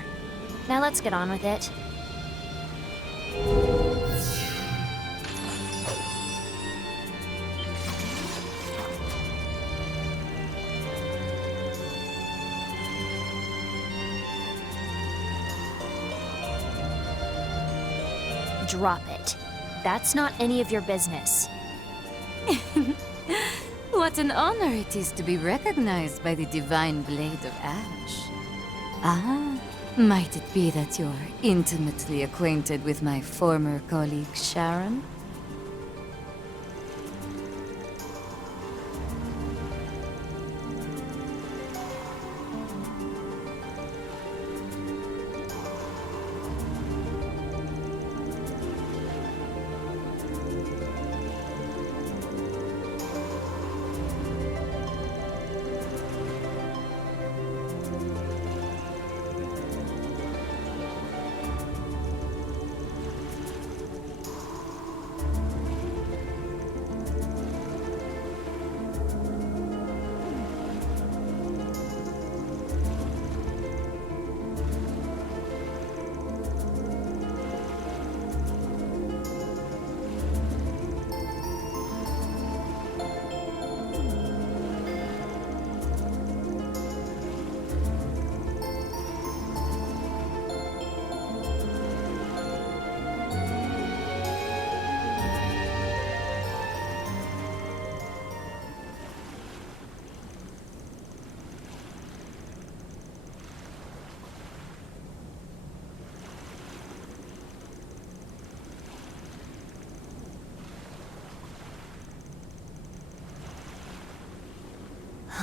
Now let's get on with it. Drop it. That's not any of your business. What an honor it is to be recognized by the divine blade of ash. Ah, might it be that you're intimately acquainted with my former colleague Sharon?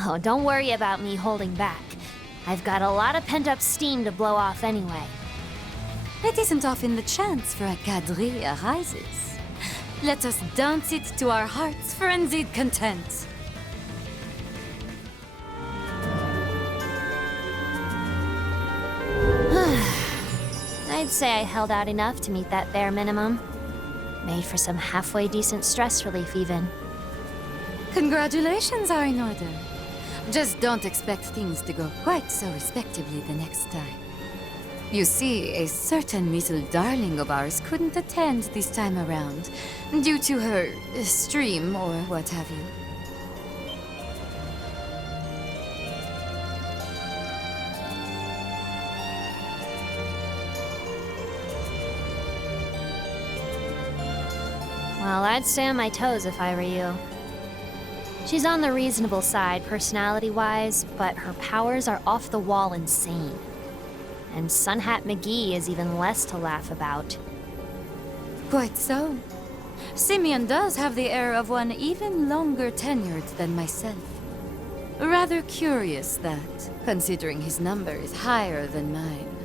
Oh, don't worry about me holding back. I've got a lot of pent-up steam to blow off anyway. It isn't often the chance for a quadrille arises. Let us dance it to our heart's frenzied content. I'd say I held out enough to meet that bare minimum. Made for some halfway decent stress relief, even. Congratulations are in order. Just don't expect things to go quite so respectably the next time. You see, a certain little darling of ours couldn't attend this time around, due to her stream or what have you. Well, I'd stay on my toes if I were you. She's on the reasonable side, personality-wise, but her powers are off-the-wall insane. And Sunhat McGee is even less to laugh about. Quite so. Simeon does have the air of one even longer tenured than myself. Rather curious that, considering his number is higher than mine.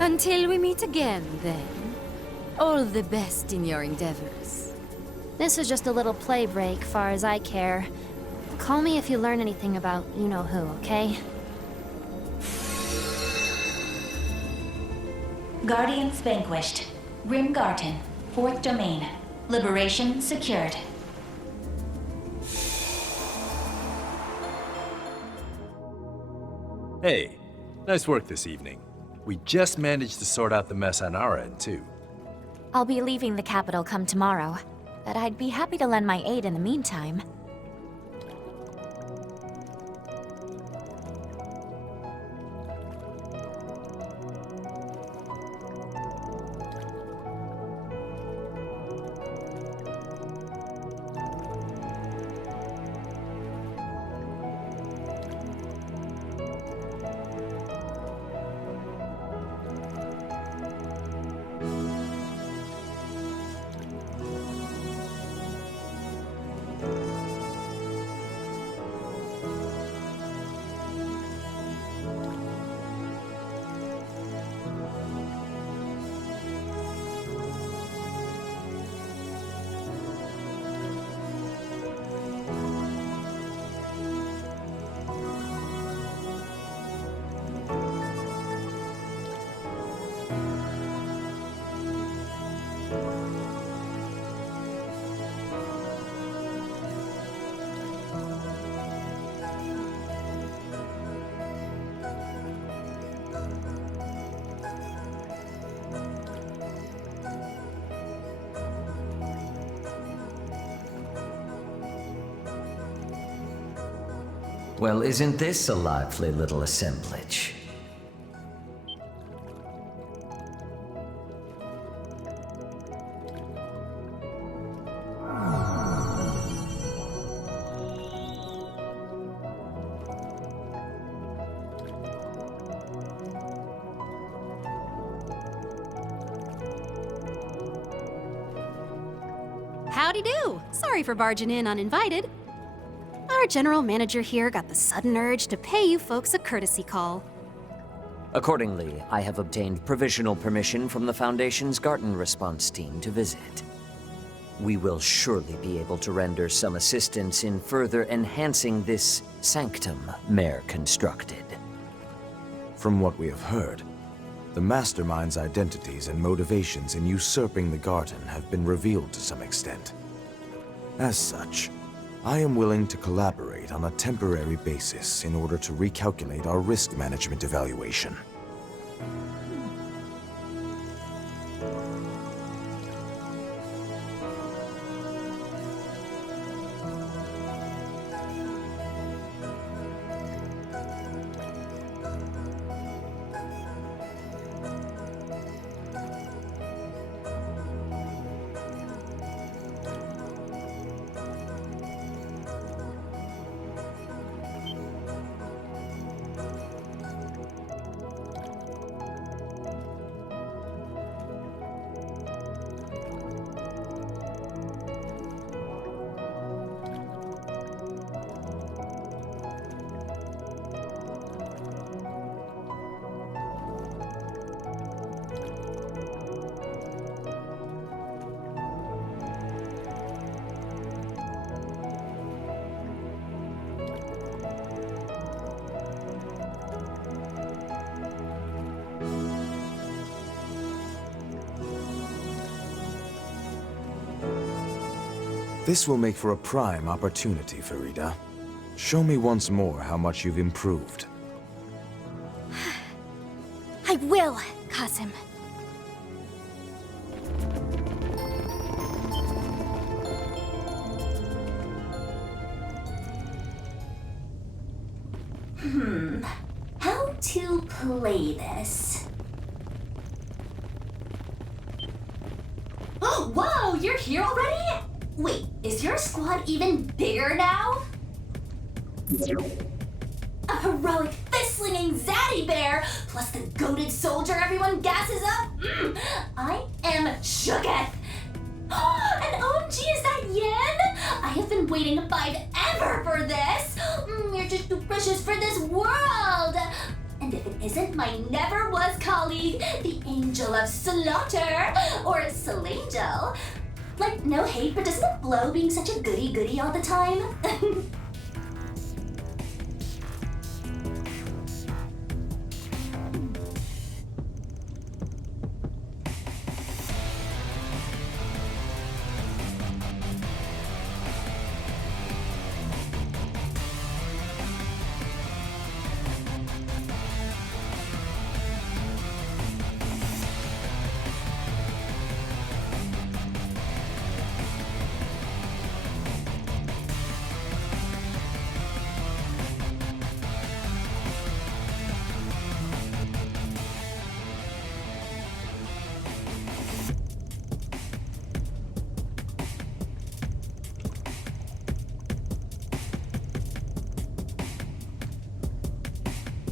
Until we meet again, then. All the best in your endeavors. This is just a little play break, far as I care. Call me if you learn anything about you-know-who, okay? Guardians vanquished. Grim Garten, 4th domain. Liberation secured. Hey, nice work this evening. We just managed to sort out the mess on our end, too. I'll be leaving the capital come tomorrow, but I'd be happy to lend my aid in the meantime. Well, isn't this a lively little assemblage? Howdy do! Sorry for barging in uninvited. Our general manager here got the sudden urge to pay you folks a courtesy call. Accordingly, I have obtained provisional permission from the Foundation's Garten response team to visit. We will surely be able to render some assistance in further enhancing this sanctum Mayor constructed. From what we have heard, the Mastermind's identities and motivations in usurping the Garten have been revealed to some extent. As such, I am willing to collaborate on a temporary basis in order to recalculate our risk management evaluation. This will make for a prime opportunity, Farida. Show me once more how much you've improved. I will, Qasim. How to play this? Oh, whoa, you're here already? Wait, is your squad even bigger now? A heroic fist-slinging zaddy bear, plus the goated soldier everyone gasses up? I am shooketh. And OMG, is that Yen? I have been waiting ever for this. You're just too precious for this world. And if it isn't my never-was colleague, the Angel of Slaughter, or Solangel. Like, no hate, but doesn't it blow being such a goody-goody all the time?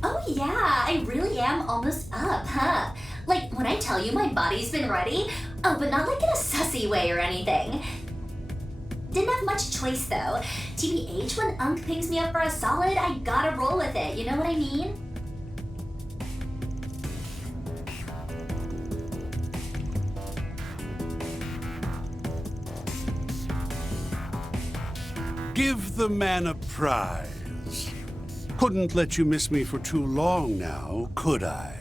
Oh yeah, I really am almost up, huh? Like, when I tell you my body's been ready, oh, but not like in a sussy way or anything. Didn't have much choice though. TBH, when Unk pings me up for a solid, I gotta roll with it, you know what I mean? Give the man a prize. Couldn't let you miss me for too long now, could I?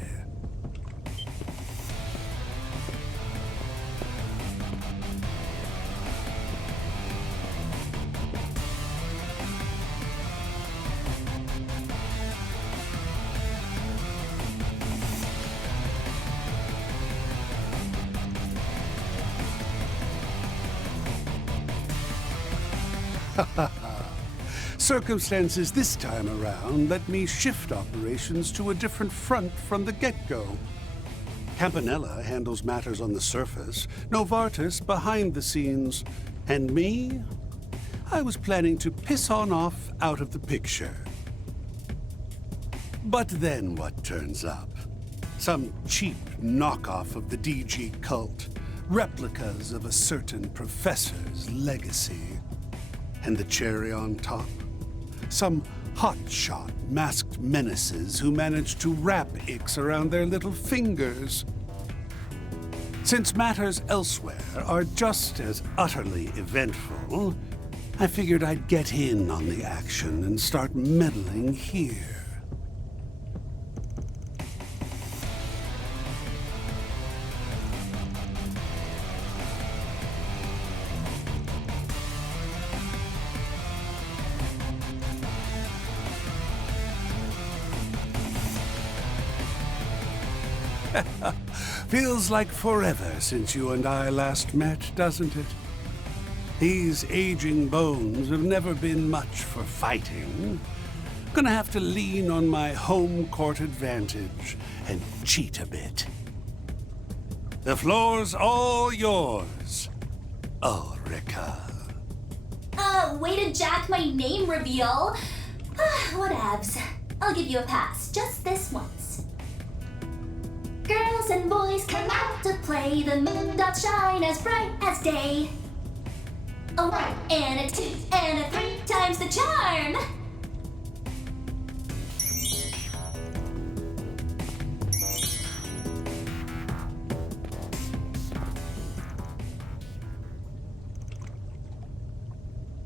Circumstances this time around let me shift operations to a different front from the get-go. Campanella handles matters on the surface, Novartis behind the scenes, and me? I was planning to piss on off out of the picture. But then what turns up? Some cheap knockoff of the DG cult, replicas of a certain professor's legacy. And the cherry on top? Some hotshot masked menaces who managed to wrap Ix around their little fingers. Since matters elsewhere are just as utterly eventful, I figured I'd get in on the action and start meddling here. Feels like forever since you and I last met, doesn't it? These aging bones have never been much for fighting. Gonna have to lean on my home court advantage and cheat a bit. The floor's all yours, Ulrika. Way to jack my name reveal. Whatevs. I'll give you a pass, just this once. Girls and boys come out to play, the moon doth shine as bright as day. A 1 and a 2 and a 3 times the charm.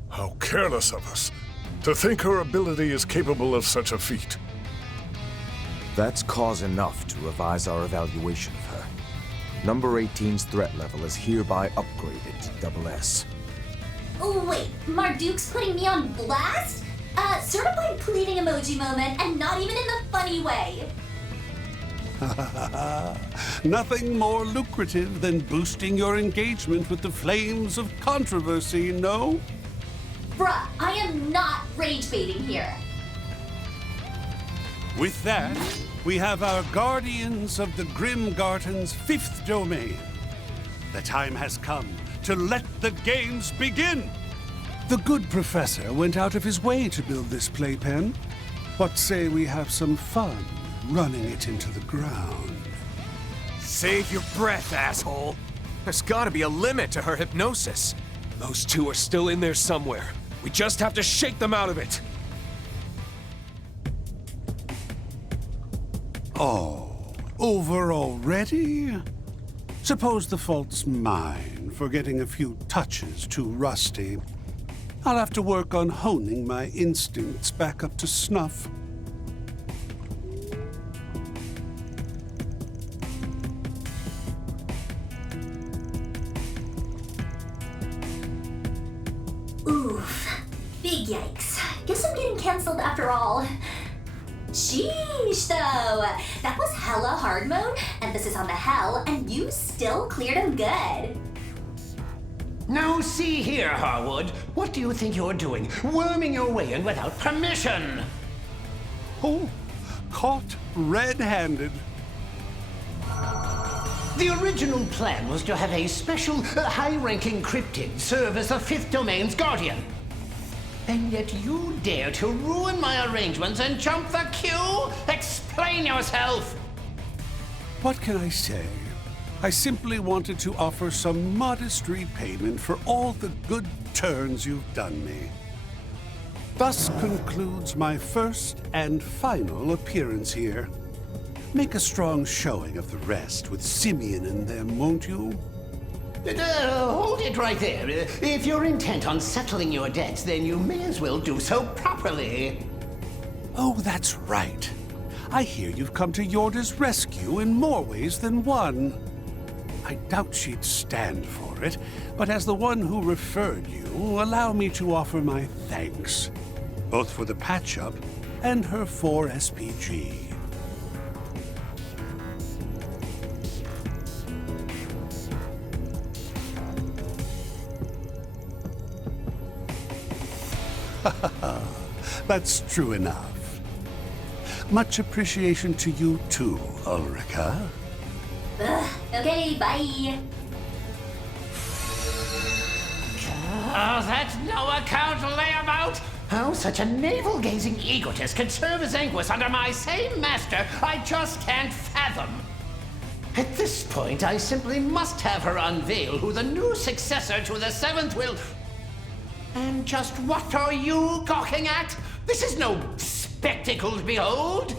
How careless of us. To think her ability is capable of such a feat. That's cause enough to revise our evaluation of her. Number 18's threat level is hereby upgraded to SS. Oh wait, Marduk's putting me on blast? Certified pleading emoji moment, and not even in the funny way. Nothing more lucrative than boosting your engagement with the flames of controversy, no? Bruh, I am not rage baiting here. With that, we have our guardians of the Grim Garten's 5th domain. The time has come to let the games begin. The good professor went out of his way to build this playpen. What say we have some fun running it into the ground? Save your breath, asshole. There's gotta be a limit to her hypnosis. Those two are still in there somewhere. We just have to shake them out of it. Oh, over already? Suppose the fault's mine for getting a few touches too rusty. I'll have to work on honing my instincts back up to snuff. Oof. Big yikes. Guess I'm getting cancelled after all. Sheesh, though. That was hella hard mode, emphasis on the hell, and you still cleared him good. Now see here, Harwood. What do you think you're doing? Worming your way in without permission! Oh, caught red-handed. The original plan was to have a special, high-ranking cryptid serve as the 5th domain's guardian. And yet you dare to ruin my arrangements and jump the queue? Explain yourself! What can I say? I simply wanted to offer some modest repayment for all the good turns you've done me. Thus concludes my first and final appearance here. Make a strong showing of the rest with Simeon and them, won't you? Hold it right there. If you're intent on settling your debts, then you may as well do so properly. Oh, that's right. I hear you've come to Yorda's rescue in more ways than one. I doubt she'd stand for it, but as the one who referred you, allow me to offer my thanks, both for the patch-up and her 4 SPG. That's true enough. Much appreciation to you too, Ulrika. Okay, bye. Oh, that's no account layabout! How such a navel-gazing egotist could serve as Anguis under my same master, I just can't fathom. At this point, I simply must have her unveil who the new successor to the Seventh will... And just what are you gawking at? This is no spectacle to behold!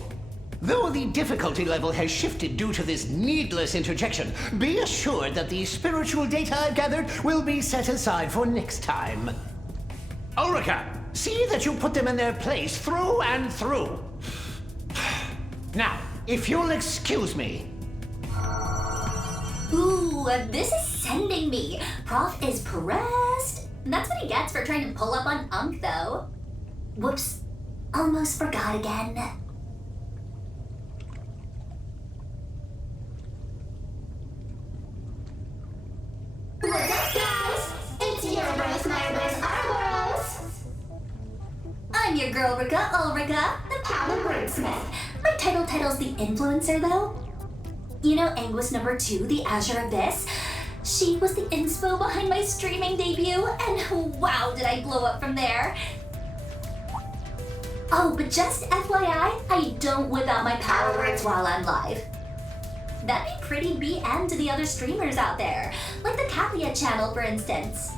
Though the difficulty level has shifted due to this needless interjection, be assured that the spiritual data I've gathered will be set aside for next time. Ulrika, see that you put them in their place through and through. Now, if you'll excuse me. Ooh, this is sending me. Prof is pressed. That's what he gets for trying to pull up on Unk, though. Whoops. Almost forgot again. What's up, guys? It's your bros, my bros, our bros. I'm your girl, Ulrika, the Power Wordsmith. My title's the Influencer, though. You know Anguis #2, the Azure Abyss? She was the inspo behind my streaming debut, and wow, did I blow up from there. Oh, but just FYI, I don't whip out my power words while I'm live. That'd be pretty BM to the other streamers out there, like the Kalia channel, for instance.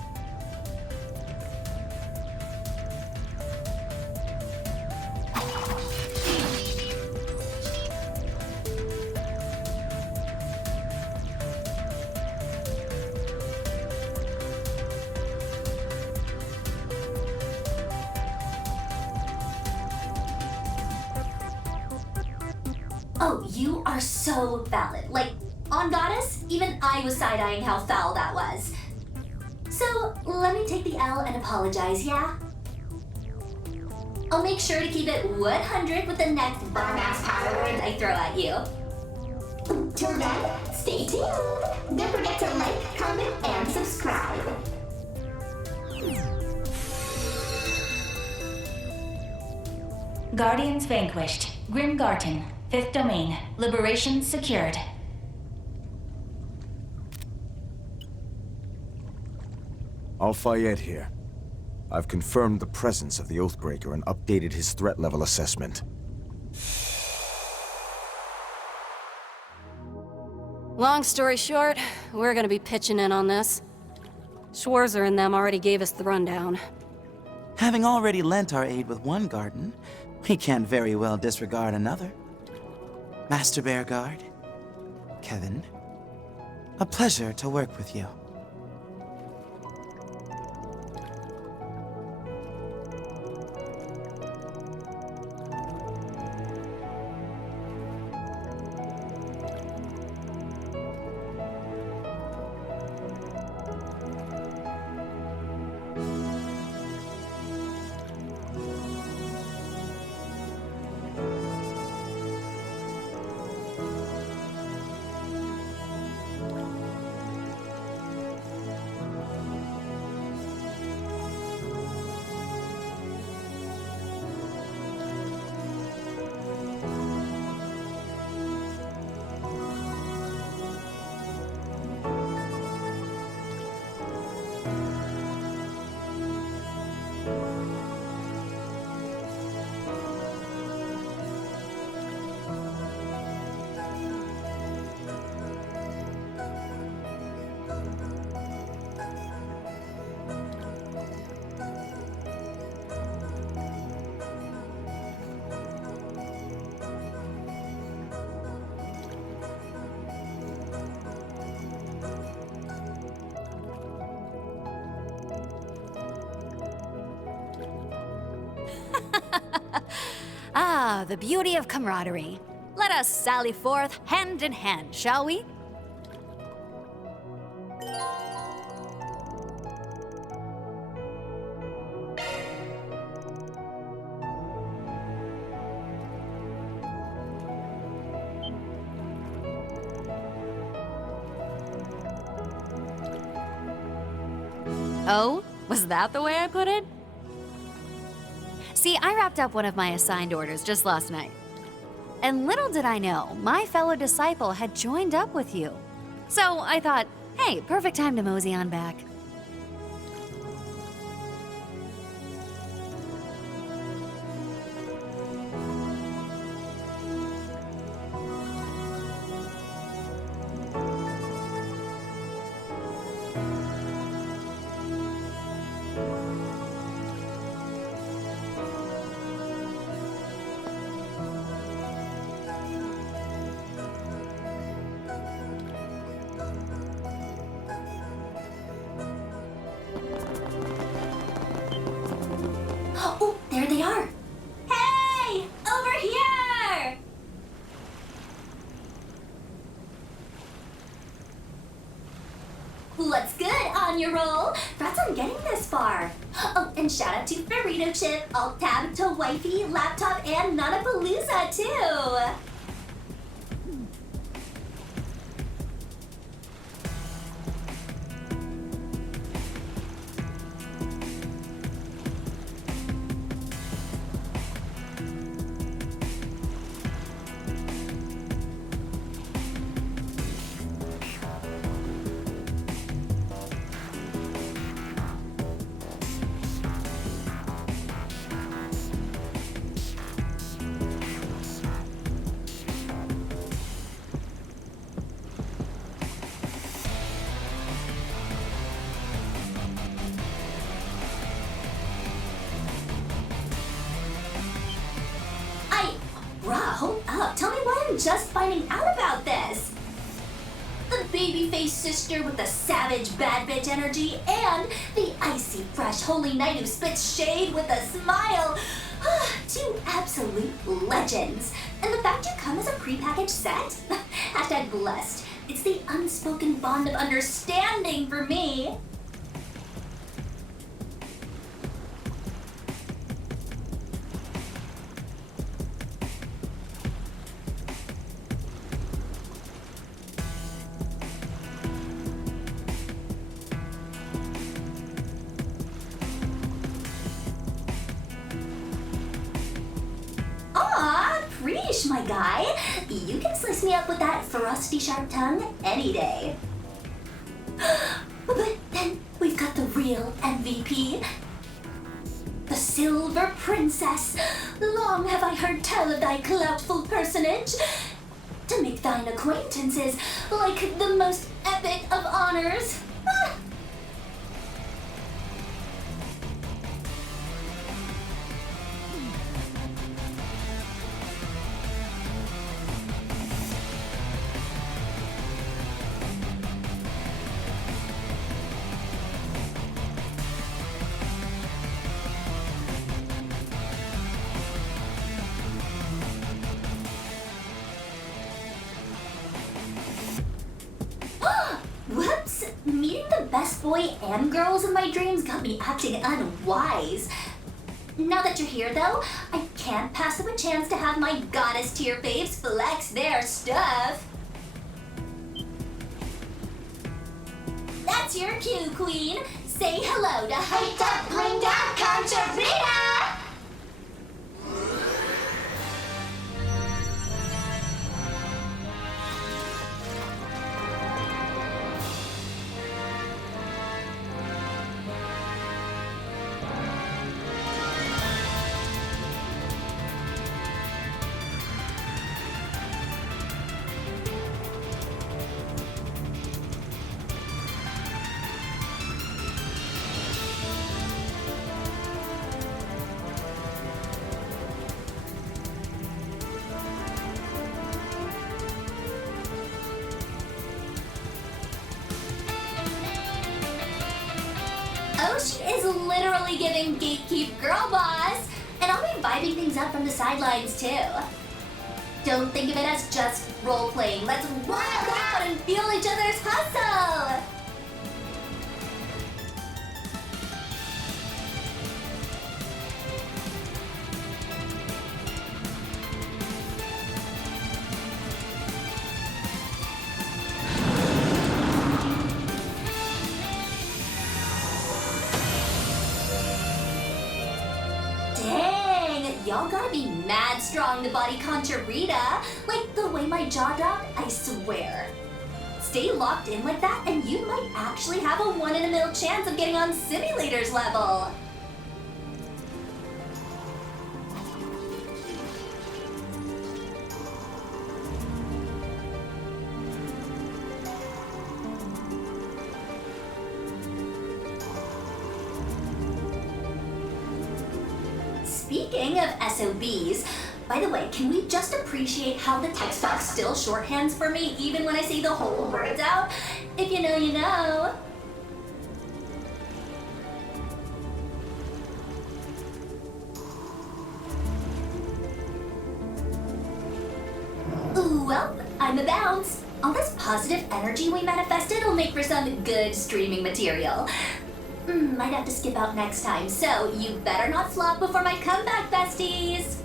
Oh, you are so valid. Like, on Goddess, even I was side-eyeing how foul that was. So, let me take the L and apologize, yeah? I'll make sure to keep it 100 with the next bomb-ass power words I throw at you. Till then, stay tuned. Don't forget to like, comment, and subscribe. Guardians vanquished. Grim Garten. 5th domain. Liberation secured. Al-Fayed here. I've confirmed the presence of the Oathbreaker and updated his threat level assessment. Long story short, we're gonna be pitching in on this. Schwarzer and them already gave us the rundown. Having already lent our aid with one garden, we can't very well disregard another. Master Bearguard, Kevin, a pleasure to work with you. Ah, the beauty of camaraderie. Let us sally forth hand in hand, shall we? Oh, was that the way I put it? See, I wrapped up one of my assigned orders just last night. And little did I know, my fellow disciple had joined up with you. So I thought, hey, perfect time to mosey on back. Oh, there they are. Hey, over here! What's good on your roll? Congrats on getting this far. Oh, and shout out to Burrito Chip, Alt Tab to Wifey, Laptop, and Nanapalooza too. Hold up. Tell me why I'm just finding out about this. The babyface sister with the savage bad bitch energy and the icy fresh holy knight who spits shade with a smile. Two absolute legends. And the fact you come as a prepackaged set? Hashtag blessed. It's the unspoken bond of understanding for me. Preesh, my guy. You can slice me up with that thrusty sharp tongue any day. But then we've got the real MVP. The Silver Princess. Long have I heard tell of thy cloutful personage. To make thine acquaintances like the most epic of honors. Whoops! Meeting the best boy and girls of my dreams got me acting unwise. Now that you're here, though, I can't pass up a chance to have my goddess tier faves flex their stuff. That's your cue, queen. Say hello to hyped up, blinged out Concertina! Ocean is literally giving gatekeep girl boss, and I'll be vibing things up from the sidelines too. Don't think of it as just role-playing. Let's rock out and feel each other's hustle! y'all gotta be mad strong to body Concha-Rita. Like, the way my jaw dropped, I swear. Stay locked in like that, and you might actually have a 1 in a million chance of getting on Simulator's level. Speaking of SOBs, by the way, can we just appreciate how the text box still shorthands for me even when I say the whole words out? If you know, you know. Ooh, well, I'm a bounce. All this positive energy we manifested will make for some good streaming material. Might have to skip out next time, so you better not flop before my comeback, besties!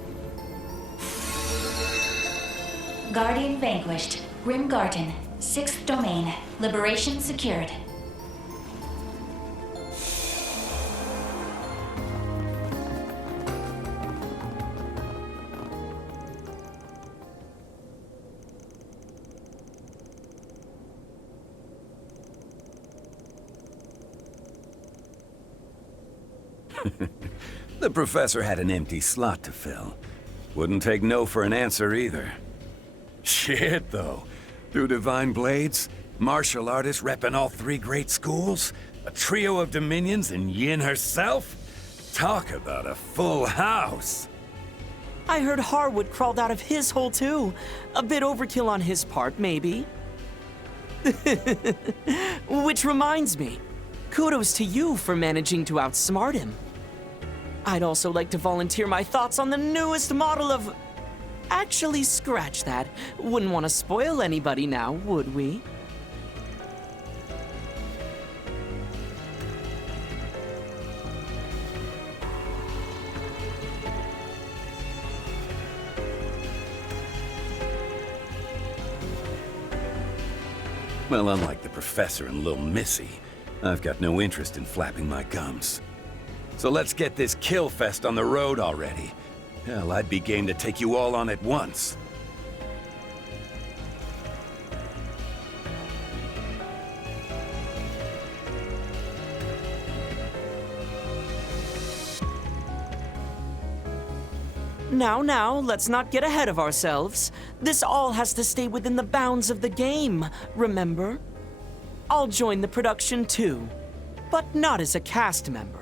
Guardian vanquished. Grim Garten. 6th domain. Liberation secured. The professor had an empty slot to fill. Wouldn't take no for an answer either. Shit, though. Two divine blades, martial artists repping all 3 great schools, a trio of dominions, and Yin herself? Talk about a full house. I heard Harwood crawled out of his hole too. A bit overkill on his part, maybe. Which reminds me, kudos to you for managing to outsmart him. I'd also like to volunteer my thoughts on the newest model of... Actually, scratch that. Wouldn't want to spoil anybody now, would we? Well, unlike the professor and Lil Missy, I've got no interest in flapping my gums. So let's get this kill fest on the road already. Hell, I'd be game to take you all on at once. Now, let's not get ahead of ourselves. This all has to stay within the bounds of the game, remember? I'll join the production too, but not as a cast member.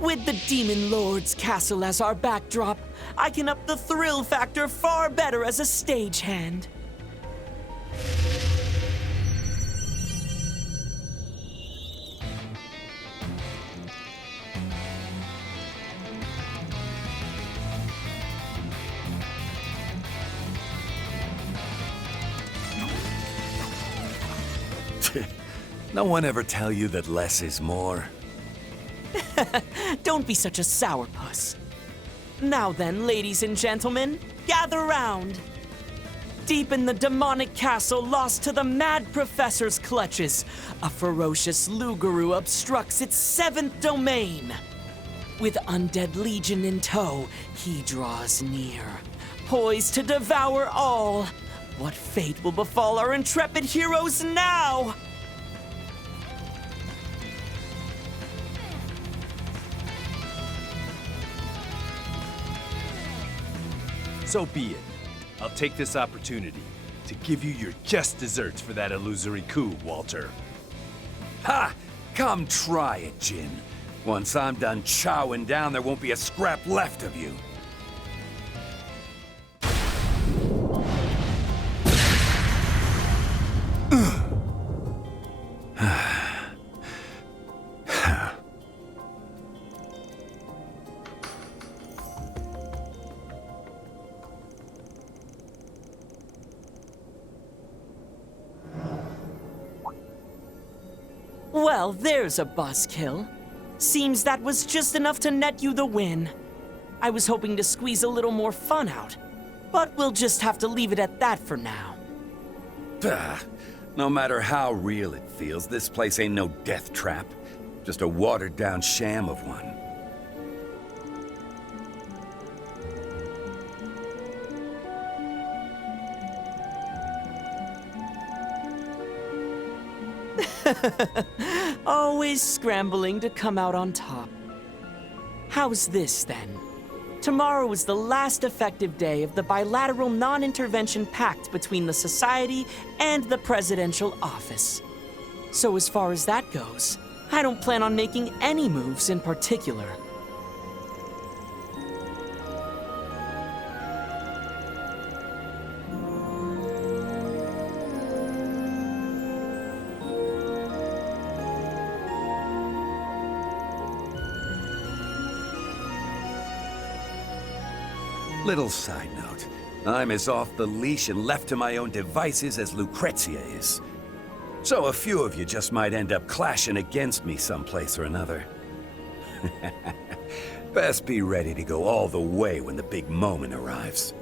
With the Demon Lord's castle as our backdrop, I can up the thrill factor far better as a stagehand. No one ever tell you that less is more? Don't be such a sourpuss. Now then, ladies and gentlemen, gather round. Deep in the demonic castle lost to the mad professor's clutches, a ferocious Lugaru obstructs its 7th domain. With Undead Legion in tow, he draws near, poised to devour all. What fate will befall our intrepid heroes now? So be it. I'll take this opportunity to give you your just desserts for that illusory coup, Walter. Ha! Come try it, Jin. Once I'm done chowing down, there won't be a scrap left of you. Well, there's a buzzkill. Seems that was just enough to net you the win. I was hoping to squeeze a little more fun out, but we'll just have to leave it at that for now. No matter how real it feels, this place ain't no death trap. Just a watered-down sham of one. Always scrambling to come out on top. How's this, then? Tomorrow is the last effective day of the bilateral non-intervention pact between the Society and the Presidential Office. So as far as that goes, I don't plan on making any moves in particular. Little side note. I'm as off the leash and left to my own devices as Lucrezia is. So a few of you just might end up clashing against me someplace or another. Best be ready to go all the way when the big moment arrives.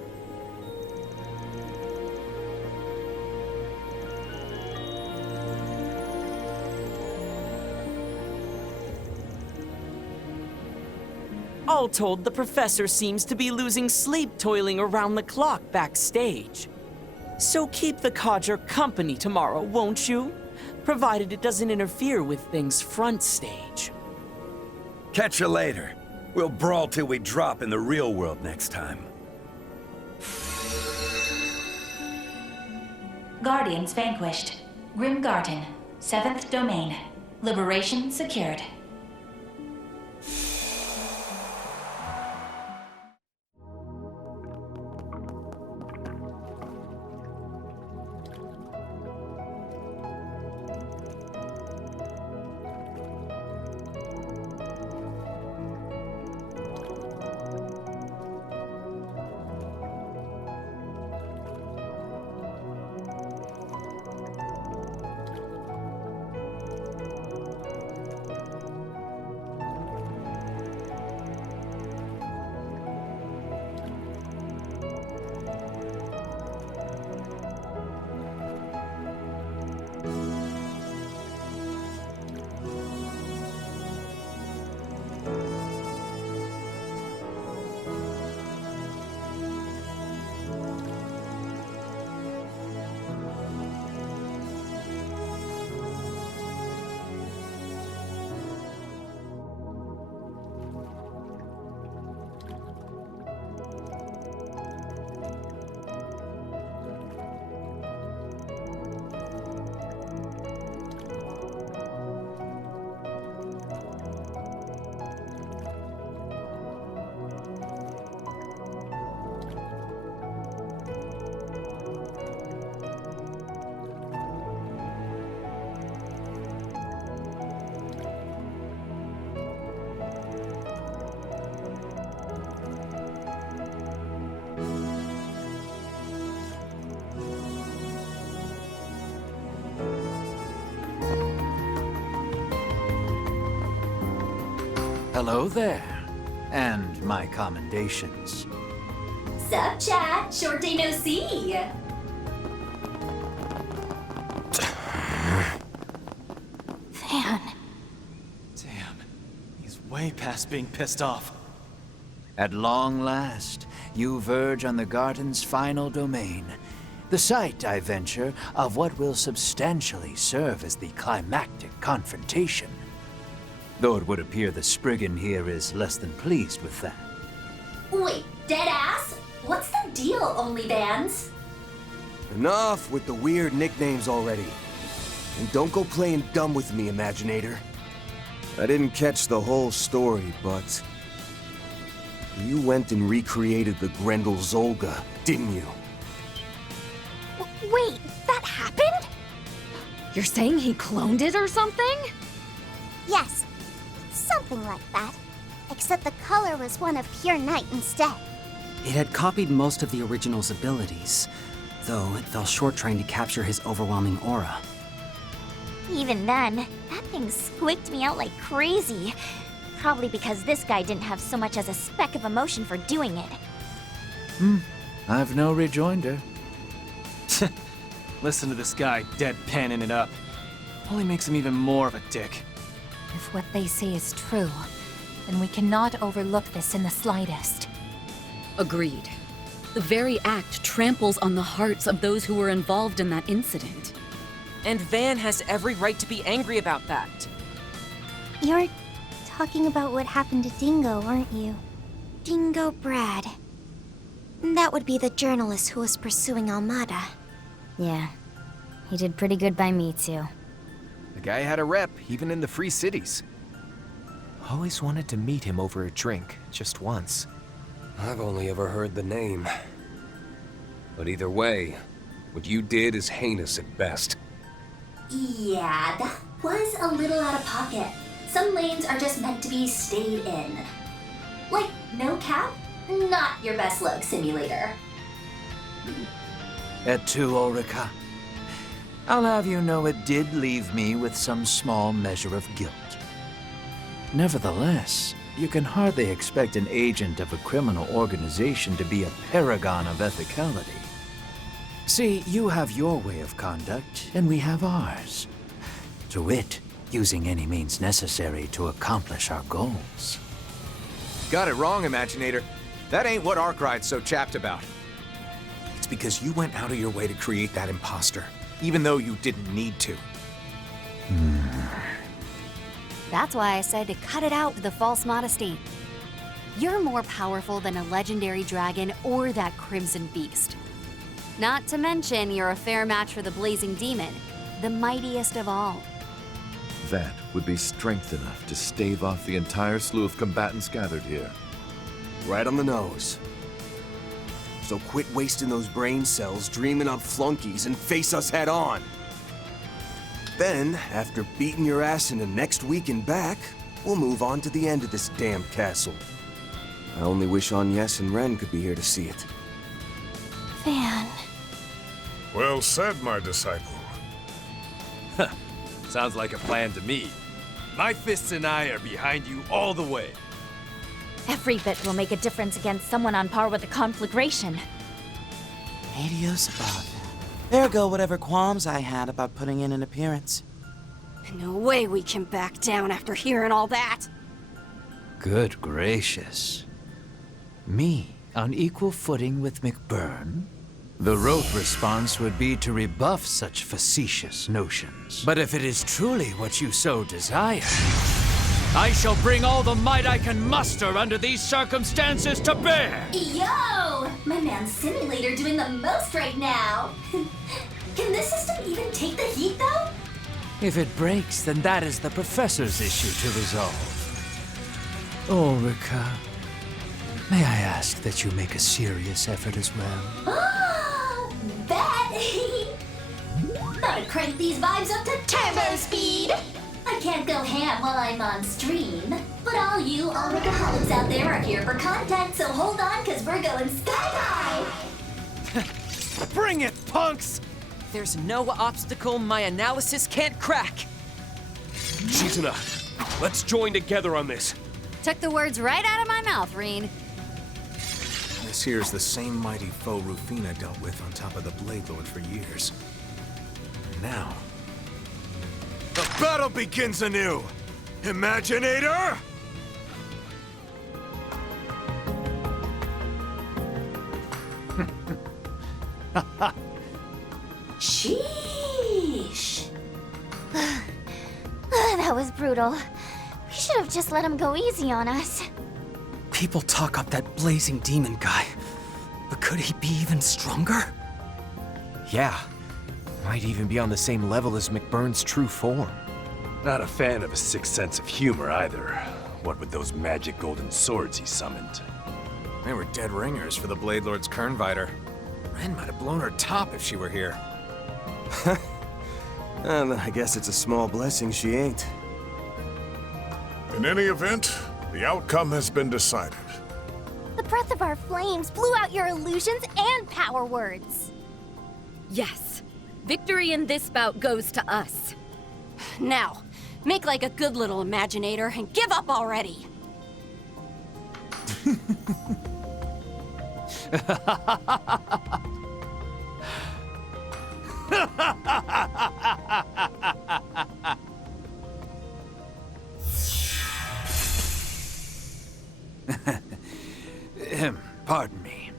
All told, the professor seems to be losing sleep toiling around the clock backstage. So keep the codger company tomorrow, won't you? Provided it doesn't interfere with things front stage. Catch you later. We'll brawl till we drop in the real world next time. Guardians vanquished. Grim Garten, 7th domain. Liberation secured. Hello there, and my commendations. Sup, chat? Short day no see. Van. Damn, he's way past being pissed off. At long last, you verge on the Garten's final domain. The site, I venture, of what will substantially serve as the climactic confrontation. Though it would appear the Spriggan here is less than pleased with that. Wait, dead ass? What's the deal, OnlyBans? Enough with the weird nicknames already. And don't go playing dumb with me, Imaginator. I didn't catch the whole story, but... you went and recreated the Grendel Zolga, didn't you? Wait, that happened? You're saying he cloned it or something? Yes, something like that. Except the color was one of pure night instead. It had copied most of the original's abilities, though it fell short trying to capture his overwhelming aura. Even then, that thing squeaked me out like crazy. Probably because this guy didn't have so much as a speck of emotion for doing it. I've no rejoinder. Listen to this guy deadpanning it up. Only makes him even more of a dick. If what they say is true, then we cannot overlook this in the slightest. Agreed. The very act tramples on the hearts of those who were involved in that incident. And Van has every right to be angry about that. You're talking about what happened to Dingo, aren't you? Dingo Brad. That would be the journalist who was pursuing Almada. Yeah. He did pretty good by me, too. The guy had a rep, even in the Free Cities. Always wanted to meet him over a drink, just once. I've only ever heard the name. But either way, what you did is heinous at best. Yeah, that was a little out of pocket. Some lanes are just meant to be stayed in. Like, no cap, not your best luck simulator. Et tu, Ulrika? I'll have you know it did leave me with some small measure of guilt. Nevertheless, you can hardly expect an agent of a criminal organization to be a paragon of ethicality. See, you have your way of conduct, and we have ours. To wit, using any means necessary to accomplish our goals. Got it wrong, Imaginator. That ain't what Arkwright's so chapped about. It's because you went out of your way to create that imposter, even though you didn't need to. That's why I said to cut it out with the false modesty. You're more powerful than a legendary dragon or that crimson beast. Not to mention, you're a fair match for the blazing demon, the mightiest of all. That would be strength enough to stave off the entire slew of combatants gathered here. Right on the nose. So quit wasting those brain cells dreaming up flunkies and face us head on. Then, after beating your ass in the next week and back, we'll move on to the end of this damned castle. I only wish Agnes and Ren could be here to see it. Van. Well said, my disciple. Sounds like a plan to me. My fists and I are behind you all the way. Every bit will make a difference against someone on par with the conflagration. Adios about that. There go whatever qualms I had about putting in an appearance. No way we can back down after hearing all that. Good gracious. Me on equal footing with McBurn? The rote response would be to rebuff such facetious notions. But if it is truly what you so desire, I shall bring all the might I can muster under these circumstances to bear! Yo! My man's simulator doing the most right now. Can this system even take the heat, though? If it breaks, then that is the professor's issue to resolve. Ulrika, may I ask that you make a serious effort as well? Bet! Gotta crank these vibes up to turbo speed! I can't go ham while I'm on stream, but all you Ulrikaholics out there are here for content, so hold on, cause we're going sky high! Bring it, punks! There's no obstacle my analysis can't crack. Shizuna, let's join together on this. Took the words right out of my mouth, Reen. This here's the same mighty foe Rufina dealt with on top of the Blade Lord for years. And now, the battle begins anew! Imaginator! Sheesh! That was brutal. We should have just let him go easy on us. People talk up that blazing demon guy, but could he be even stronger? Yeah. Might even be on the same level as McBurn's true form. Not a fan of his sick sense of humor either. What with those magic golden swords he summoned. They were dead ringers for the Blade Lord's Kernviter. Ren might have blown her top if she were here. I guess it's a small blessing she ain't. In any event, the outcome has been decided. The breath of our flames blew out your illusions and power words. Yes. Victory in this bout goes to us. Now, make like a good little Imaginator and give up already. Pardon me.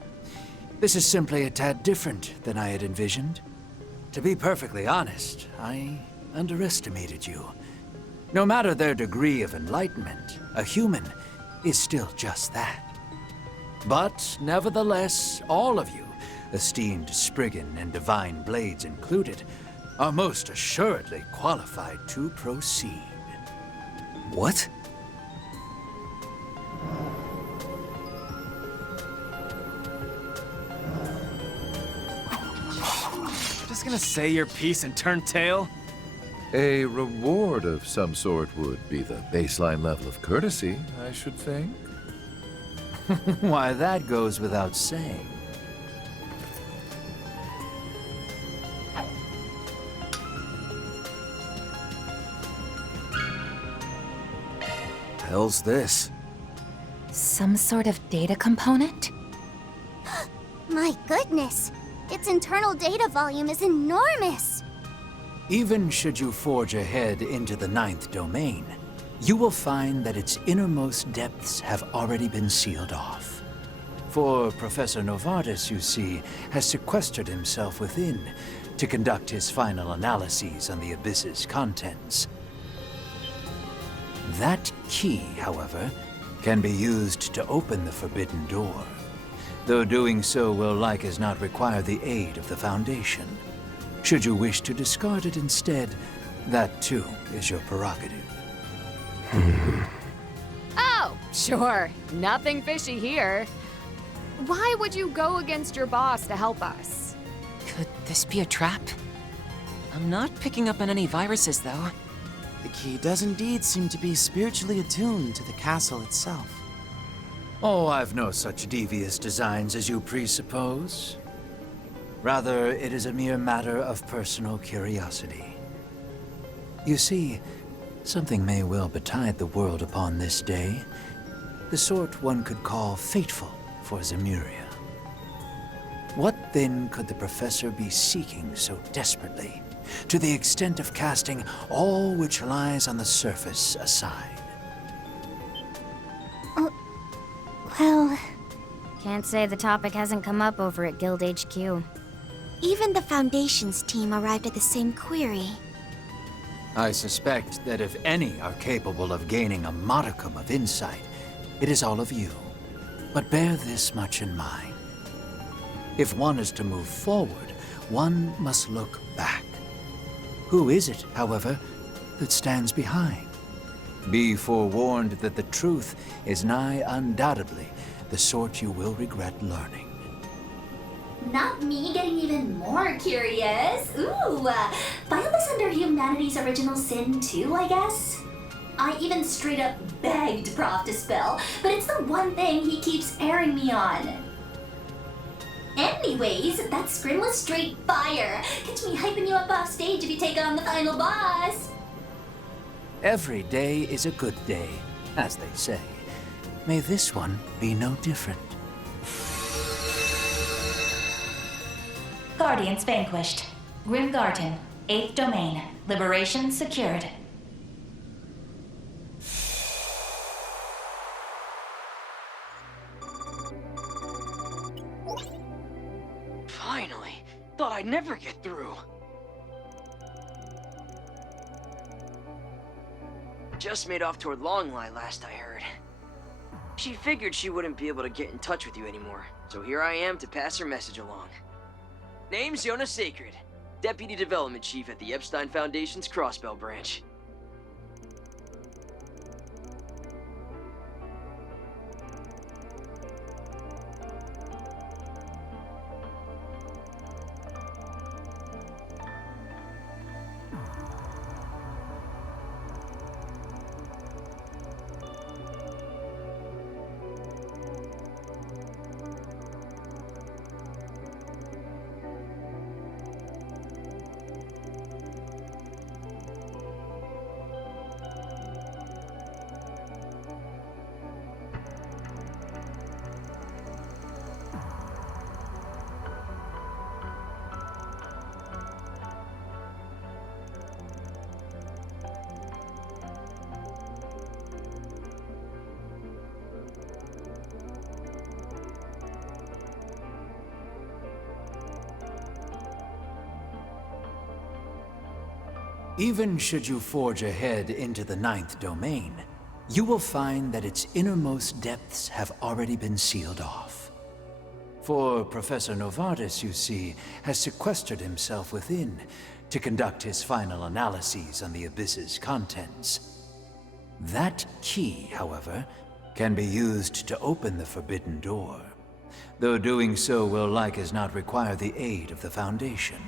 This is simply a tad different than I had envisioned. To be perfectly honest, I underestimated you. No matter their degree of enlightenment, a human is still just that. But nevertheless, all of you, esteemed Spriggan and Divine Blades included, are most assuredly qualified to proceed. What? Just gonna say your piece and turn tail? A reward of some sort would be the baseline level of courtesy, I should think. Why, that goes without saying. Hell's this? Some sort of data component? My goodness! Its internal data volume is enormous! Even should you forge ahead into the 9th domain, you will find that its innermost depths have already been sealed off. For Professor Novartis, you see, has sequestered himself within to conduct his final analyses on the Abyss's contents. That key, however, can be used to open the forbidden door, though doing so will like as not require the aid of the Foundation. Should you wish to discard it instead, that too is your prerogative. Oh, sure. Nothing fishy here. Why would you go against your boss to help us? Could this be a trap? I'm not picking up on any viruses, though. The key does indeed seem to be spiritually attuned to the castle itself. Oh, I've no such devious designs as you presuppose. Rather, it is a mere matter of personal curiosity. You see, something may well betide the world upon this day, the sort one could call fateful for Zemuria. What then could the Professor be seeking so desperately, to the extent of casting all which lies on the surface aside? Well, Can't say the topic hasn't come up over at Guild HQ. even the Foundation's team arrived at the same query. I suspect that if any are capable of gaining a modicum of insight, it is all of you. But bear this much in mind. If one is to move forward, one must look back. Who is it, however, that stands behind? Be forewarned that the truth is nigh undoubtedly the sort you will regret learning. Not me getting even more curious. Ooh, file this under humanity's original sin too, I guess? I even straight up begged Prof to spill, but it's the one thing he keeps airing me on. Anyways, that scrim was straight fire. Catch me hyping you up off stage if you take on the final boss. Every day is a good day, as they say. May this one be no different. Guardians vanquished. Grim Garten, 8th domain. Liberation secured. Finally! Thought I'd never get through. Just made off toward Longline last I heard. She figured she wouldn't be able to get in touch with you anymore, so here I am to pass her message along. Name's Yona Sacred, Deputy Development Chief at the Epstein Foundation's Crossbell branch. Even should you forge ahead into the 9th domain, you will find that its innermost depths have already been sealed off. For Professor Novartis, you see, has sequestered himself within to conduct his final analyses on the Abyss's contents. That key, however, can be used to open the forbidden door, though doing so will like as not require the aid of the Foundation.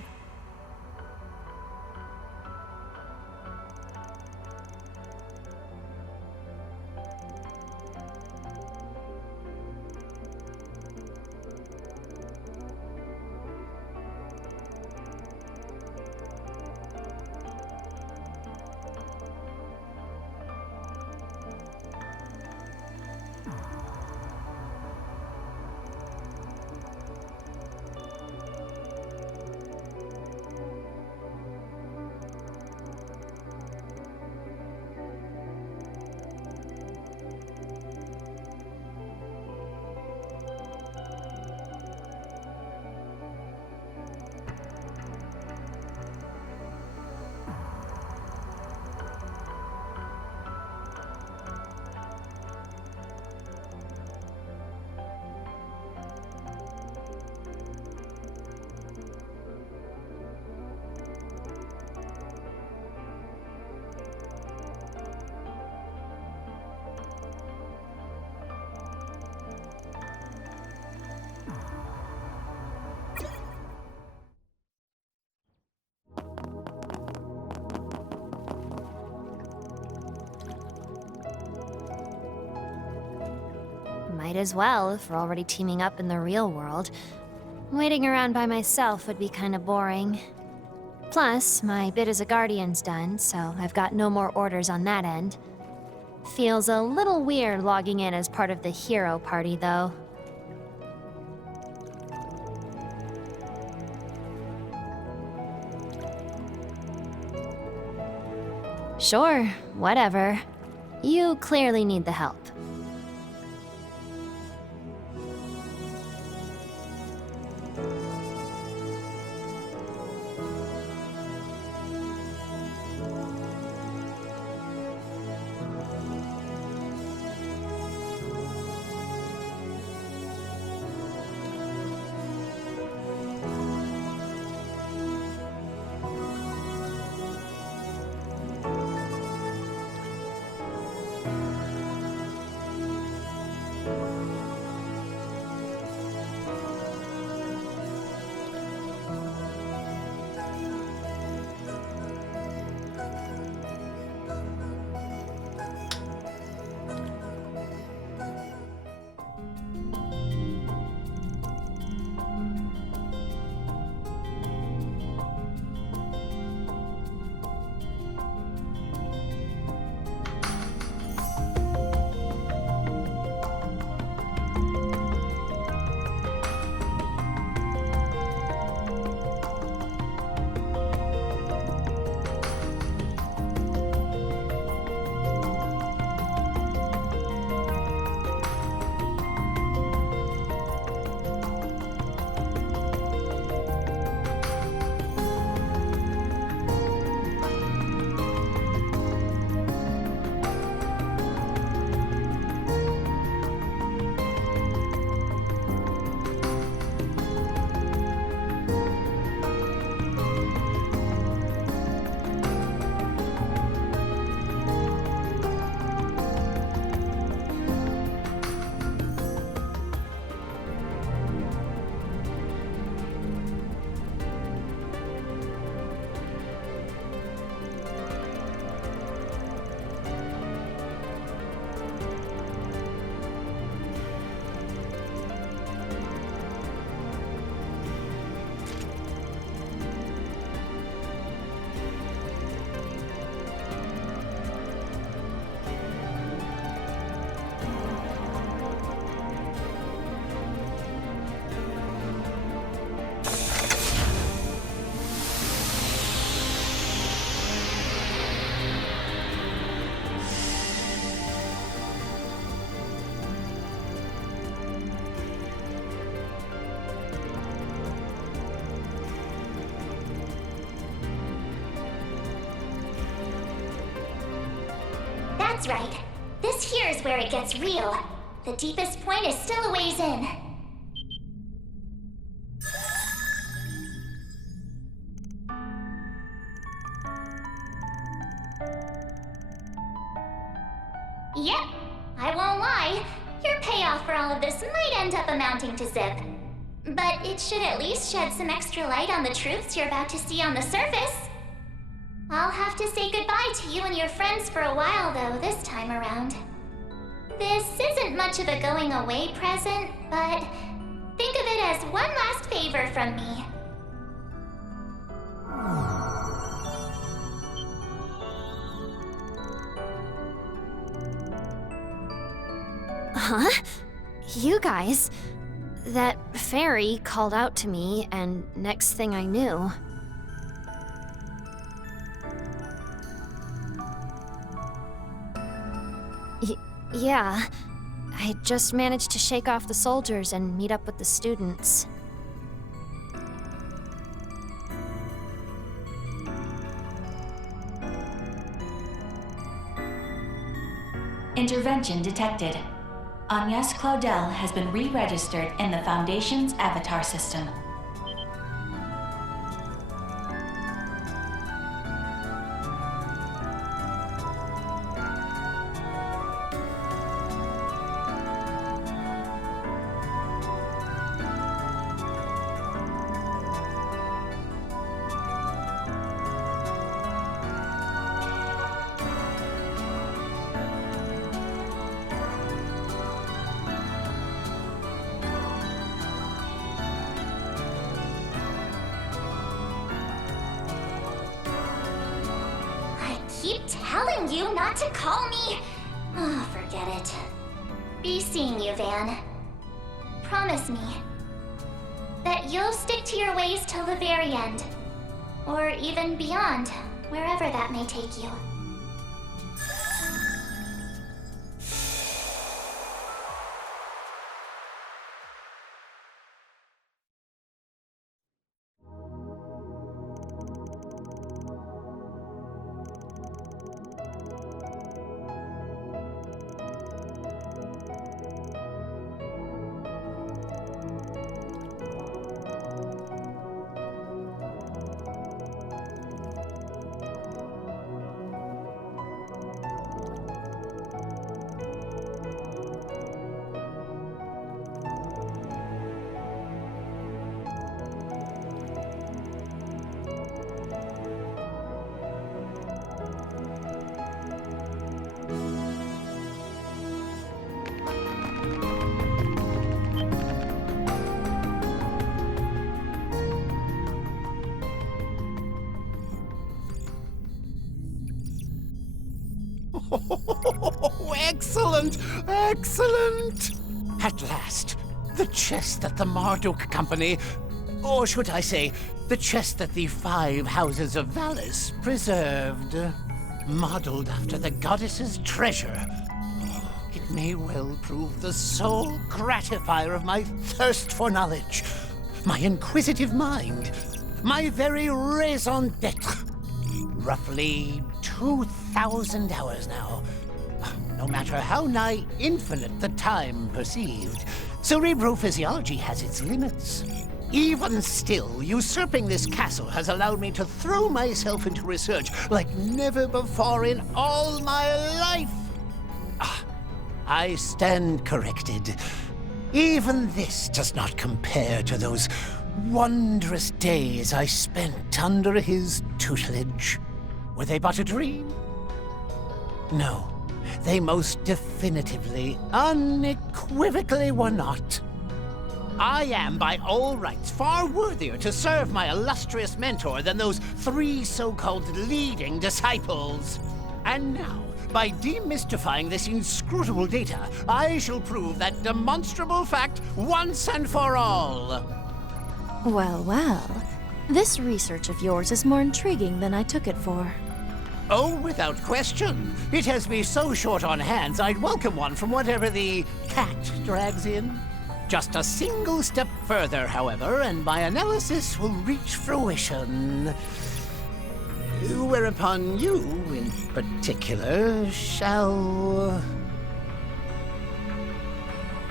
Might as well, if we're already teaming up in the real world. Waiting around by myself would be kinda boring. Plus, my bit as a Guardian's done, so I've got no more orders on that end. Feels a little weird logging in as part of the hero party, though. Sure, whatever. You clearly need the help. That's right. This here's where it gets real. The deepest point is still a ways in. Yep, I won't lie. Your payoff for all of this might end up amounting to zip. But it should at least shed some extra light on the truths you're about to see on the surface. I'll have to say goodbye to you and your friends for a while, though, this time around. This isn't much of a going away present, but think of it as one last favor from me. Huh? You guys? That fairy called out to me, and next thing I knew... Yeah. I just managed to shake off the soldiers and meet up with the students. Intervention detected. Agnes Claudel has been re-registered in the Foundation's avatar system. Keep telling you not to call me. Oh, forget it. Be seeing you, Van. Promise me that you'll stick to your ways till the very end. Or even beyond, wherever that may take you. Oh, excellent! Excellent! At last, the chest that the Marduk Company, or should I say, the chest that the 5 Houses of Valis preserved, modeled after the goddess's treasure. It may well prove the sole gratifier of my thirst for knowledge, my inquisitive mind, my very raison d'etre. Roughly 2,000 hours now. No matter how nigh infinite the time perceived, cerebrophysiology has its limits. Even still, usurping this castle has allowed me to throw myself into research like never before in all my life. I stand corrected. Even this does not compare to those wondrous days I spent under his tutelage. Were they but a dream? No, they most definitively, unequivocally were not. I am, by all rights, far worthier to serve my illustrious mentor than those 3 so-called leading disciples. And now, by demystifying this inscrutable data, I shall prove that demonstrable fact once and for all. Well, well. This research of yours is more intriguing than I took it for. Oh, without question. It has me so short on hands, I'd welcome one from whatever the cat drags in. Just a single step further, however, and my analysis will reach fruition. Whereupon you, in particular, shall...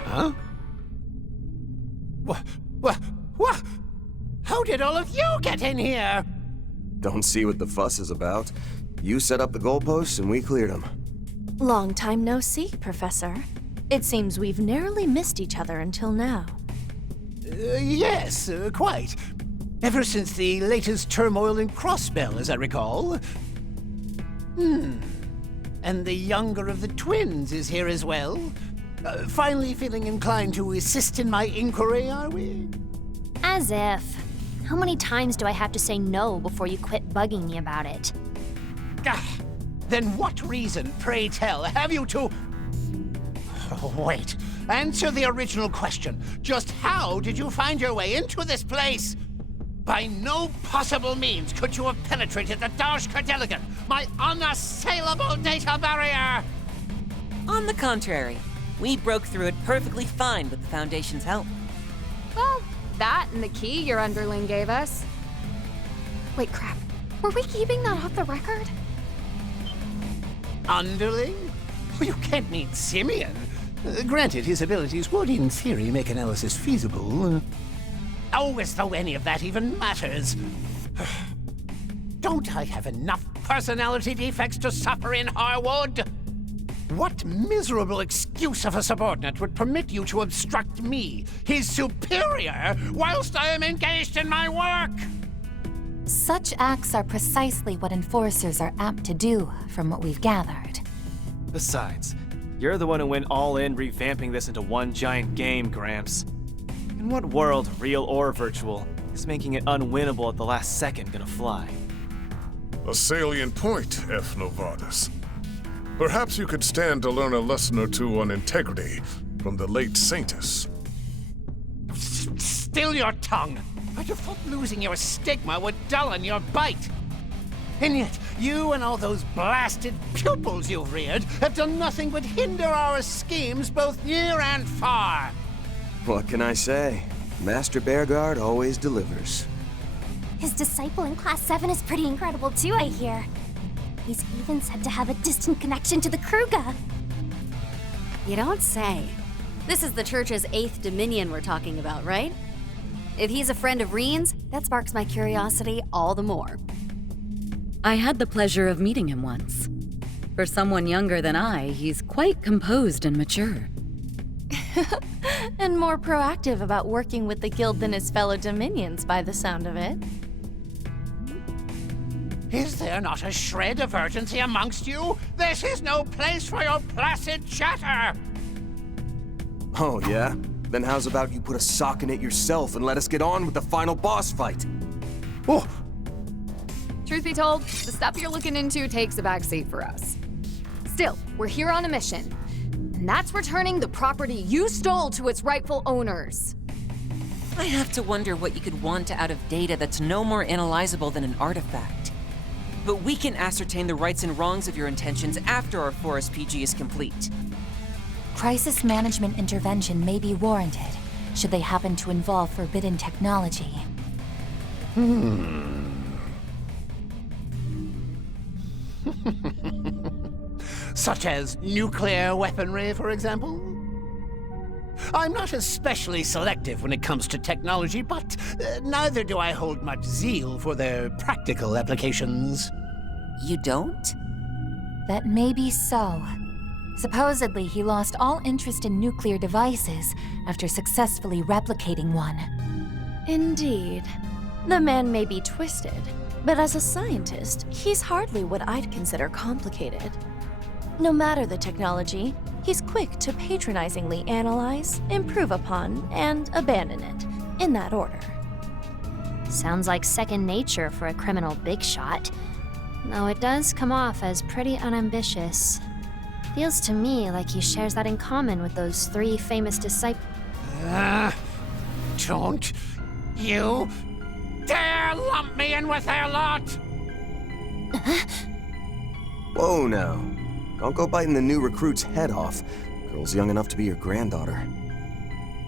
Huh? What? How did all of you get in here? Don't see what the fuss is about. You set up the goalposts and we cleared them. Long time no see, Professor. It seems we've narrowly missed each other until now. Yes, quite. Ever since the latest turmoil in Crossbell, as I recall. And the younger of the twins is here as well. Finally feeling inclined to assist in my inquiry, are we? As if. How many times do I have to say no before you quit bugging me about it? Then what reason, pray tell, have you to... Oh, wait. Answer the original question. Just how did you find your way into this place? By no possible means could you have penetrated the Dashka Delegate, my unassailable data barrier! On the contrary, we broke through it perfectly fine with the Foundation's help. Well, that and the key your underling gave us. Wait, crap. Were we keeping that off the record? Underling? You can't mean Simeon. Granted, his abilities would, in theory, make analysis feasible. Oh, as though any of that even matters. Don't I have enough personality defects to suffer in Harwood? What miserable excuse of a subordinate would permit you to obstruct me, his superior, whilst I am engaged in my work? Such acts are precisely what enforcers are apt to do, from what we've gathered. Besides, you're the one who went all in revamping this into one giant game, Gramps. In what world, real or virtual, is making it unwinnable at the last second gonna fly? A salient point, F. Novartis. Perhaps you could stand to learn a lesson or two on integrity from the late Saintus. Still your tongue! I'd have thought losing your stigma would dullin your bite. And yet, you and all those blasted pupils you've reared have done nothing but hinder our schemes both near and far. What can I say? Master Bearguard always delivers. His disciple in Class 7 is pretty incredible too, I hear. He's even said to have a distant connection to the Kruga. You don't say. This is the Church's 8th Dominion we're talking about, right? If he's a friend of Reen's, that sparks my curiosity all the more. I had the pleasure of meeting him once. For someone younger than I, he's quite composed and mature. And more proactive about working with the guild than his fellow Dominions, by the sound of it. Is there not a shred of urgency amongst you? This is no place for your placid chatter! Oh, yeah? Then how's about you put a sock in it yourself and let us get on with the final boss fight? Oh! Truth be told, the stuff you're looking into takes a backseat for us. Still, we're here on a mission. And that's returning the property you stole to its rightful owners. I have to wonder what you could want out of data that's no more analyzable than an artifact. But we can ascertain the rights and wrongs of your intentions after our Forest PG is complete. Crisis management intervention may be warranted, should they happen to involve forbidden technology. Such as nuclear weaponry, for example? I'm not especially selective when it comes to technology, but neither do I hold much zeal for their practical applications. You don't? That may be so. Supposedly, he lost all interest in nuclear devices after successfully replicating one. Indeed. The man may be twisted, but as a scientist, he's hardly what I'd consider complicated. No matter the technology, he's quick to patronizingly analyze, improve upon, and abandon it, in that order. Sounds like second nature for a criminal big shot. Though it does come off as pretty unambitious. Feels to me like he shares that in common with those 3 famous disciples. Don't you dare lump me in with their lot! Whoa now. Don't go biting the new recruit's head off. Girl's young enough to be your granddaughter.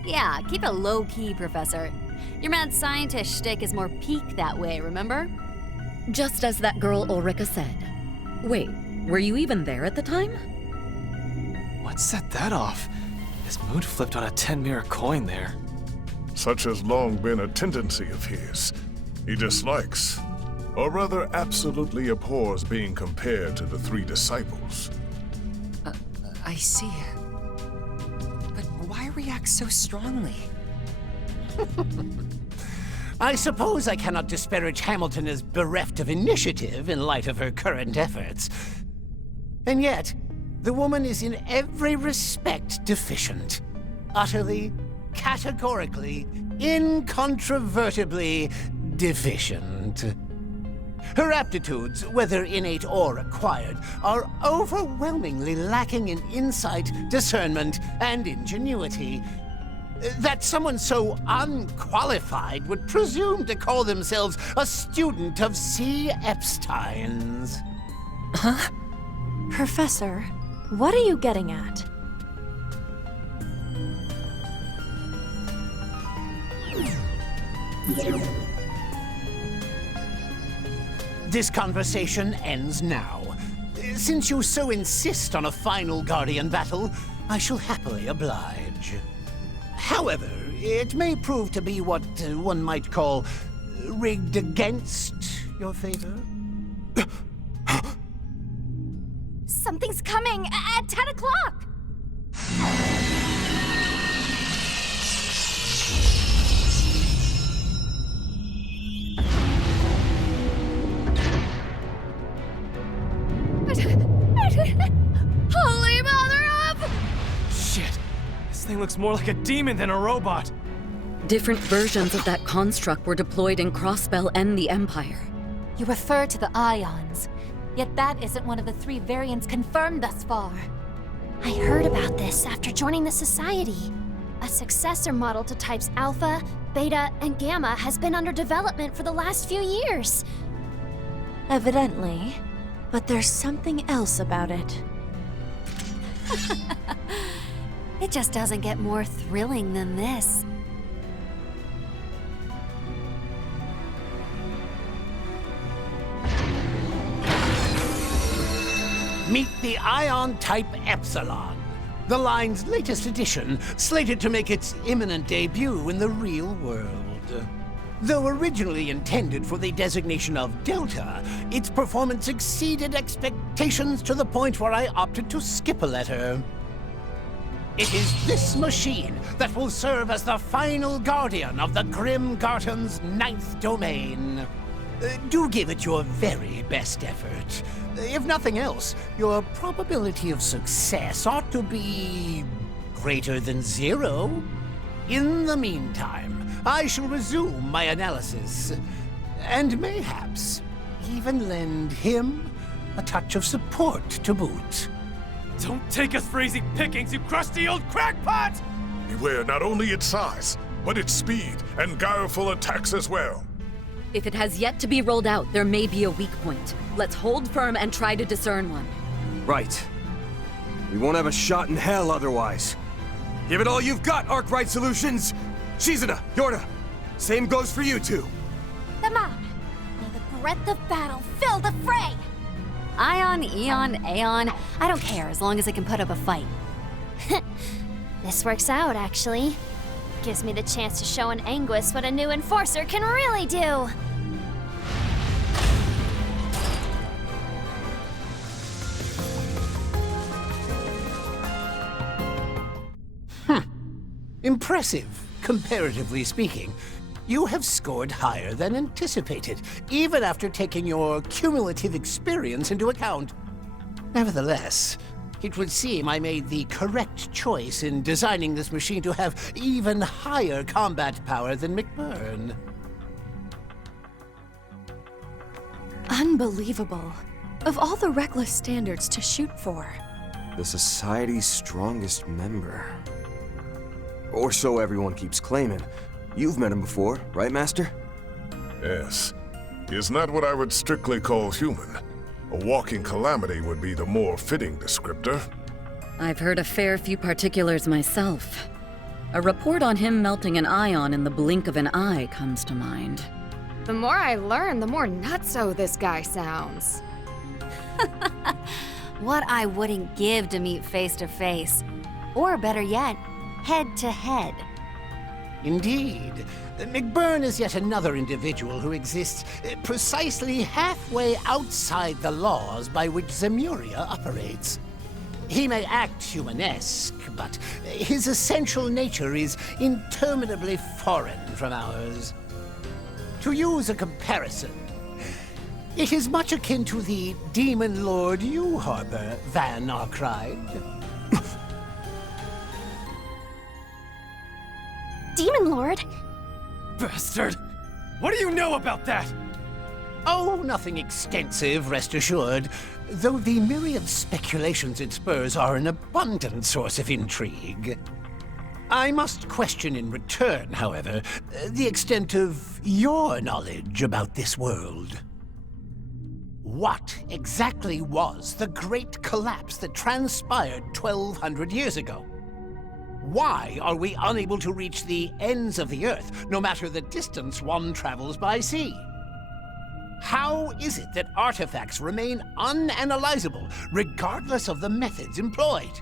Yeah, keep it low-key, Professor. Your mad scientist shtick is more peak that way, remember? Just as that girl Ulrika said. Wait, were you even there at the time? What set that off? His mood flipped on a 10-mirror coin there. Such has long been a tendency of his. He dislikes, or rather absolutely abhors being compared to the three disciples. I see. But why react so strongly? I suppose I cannot disparage Hamilton as bereft of initiative in light of her current efforts. And yet, the woman is in every respect deficient. Utterly, categorically, incontrovertibly deficient. Her aptitudes, whether innate or acquired, are overwhelmingly lacking in insight, discernment, and ingenuity. That someone so unqualified would presume to call themselves a student of C. Epstein's. Huh? Professor, what are you getting at? This conversation ends now. Since you so insist on a final Guardian battle, I shall happily oblige. However, it may prove to be what one might call rigged against your favor. Something's coming at 10 o'clock! Holy mother of... Shit! This thing looks more like a demon than a robot. Different versions of that construct were deployed in Crossbell and the Empire. You refer to the ions, yet that isn't one of the 3 variants confirmed thus far. I heard about this after joining the Society. A successor model to types Alpha, Beta, and Gamma has been under development for the last few years. Evidently. But there's something else about it. It just doesn't get more thrilling than this. Meet the Ion Type Epsilon, the line's latest edition, slated to make its imminent debut in the real world. Though originally intended for the designation of Delta, its performance exceeded expectations to the point where I opted to skip a letter. It is this machine that will serve as the final guardian of the Grim Garten's 9th domain. Do give it your very best effort. If nothing else, your probability of success ought to be greater than 0. In the meantime, I shall resume my analysis, and mayhaps even lend him a touch of support to boot. Don't take us for easy pickings, you crusty old crackpot! Beware not only its size, but its speed and guileful attacks as well. If it has yet to be rolled out, there may be a weak point. Let's hold firm and try to discern one. Right. We won't have a shot in hell otherwise. Give it all you've got, Arkwright Solutions! Shizuna, Yorda, same goes for you two. Come on! May the breath of battle fill the fray! Ion, Eon, Aeon, I don't care as long as it can put up a fight. This works out, actually. Gives me the chance to show an Anguis what a new Enforcer can really do! Impressive, comparatively speaking. You have scored higher than anticipated, even after taking your cumulative experience into account. Nevertheless, it would seem I made the correct choice in designing this machine to have even higher combat power than McBurn. Unbelievable. Of all the reckless standards to shoot for. The Society's strongest member. Or so everyone keeps claiming. You've met him before, right, Master? Yes. He is not what I would strictly call human. A walking calamity would be the more fitting descriptor. I've heard a fair few particulars myself. A report on him melting an ion in the blink of an eye comes to mind. The more I learn, the more nutso this guy sounds. What I wouldn't give to meet face to face. Or better yet, head to head. Indeed. McBurn is yet another individual who exists precisely halfway outside the laws by which Zemuria operates. He may act humanesque, but his essential nature is interminably foreign from ours. To use a comparison, it is much akin to the demon lord you harbor, Van Arkride. Demon Lord? Bastard! What do you know about that? Oh, nothing extensive, rest assured, though the myriad speculations it spurs are an abundant source of intrigue. I must question in return, however, the extent of your knowledge about this world. What exactly was the great collapse that transpired 1,200 years ago? Why are we unable to reach the ends of the Earth, no matter the distance one travels by sea? How is it that artifacts remain unanalyzable, regardless of the methods employed?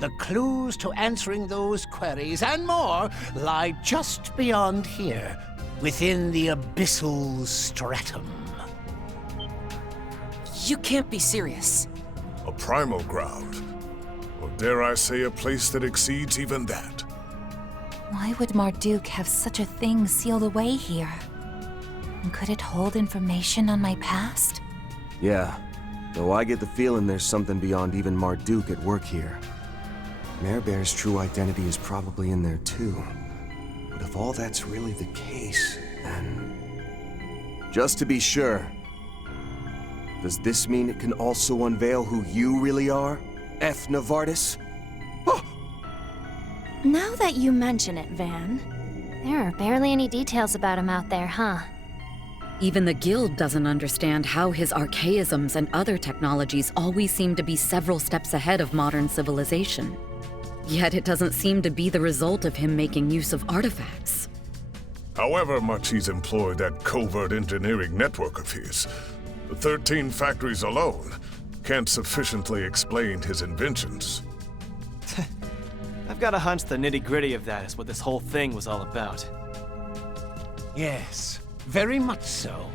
The clues to answering those queries and more lie just beyond here, within the abyssal stratum. You can't be serious. A primal ground. Or dare I say a place that exceeds even that. Why would Marduk have such a thing sealed away here? And could it hold information on my past? Yeah, though I get the feeling there's something beyond even Marduk at work here. Marebear's true identity is probably in there too. But if all that's really the case, then... Just to be sure, does this mean it can also unveil who you really are? F. Novartis? Now that you mention it, Van... There are barely any details about him out there, huh? Even the Guild doesn't understand how his archaisms and other technologies always seem to be several steps ahead of modern civilization. Yet it doesn't seem to be the result of him making use of artifacts. However much he's employed that covert engineering network of his, the 13 factories alone can't sufficiently explain his inventions. I've got a hunch the nitty-gritty of that is what this whole thing was all about. Yes, very much so.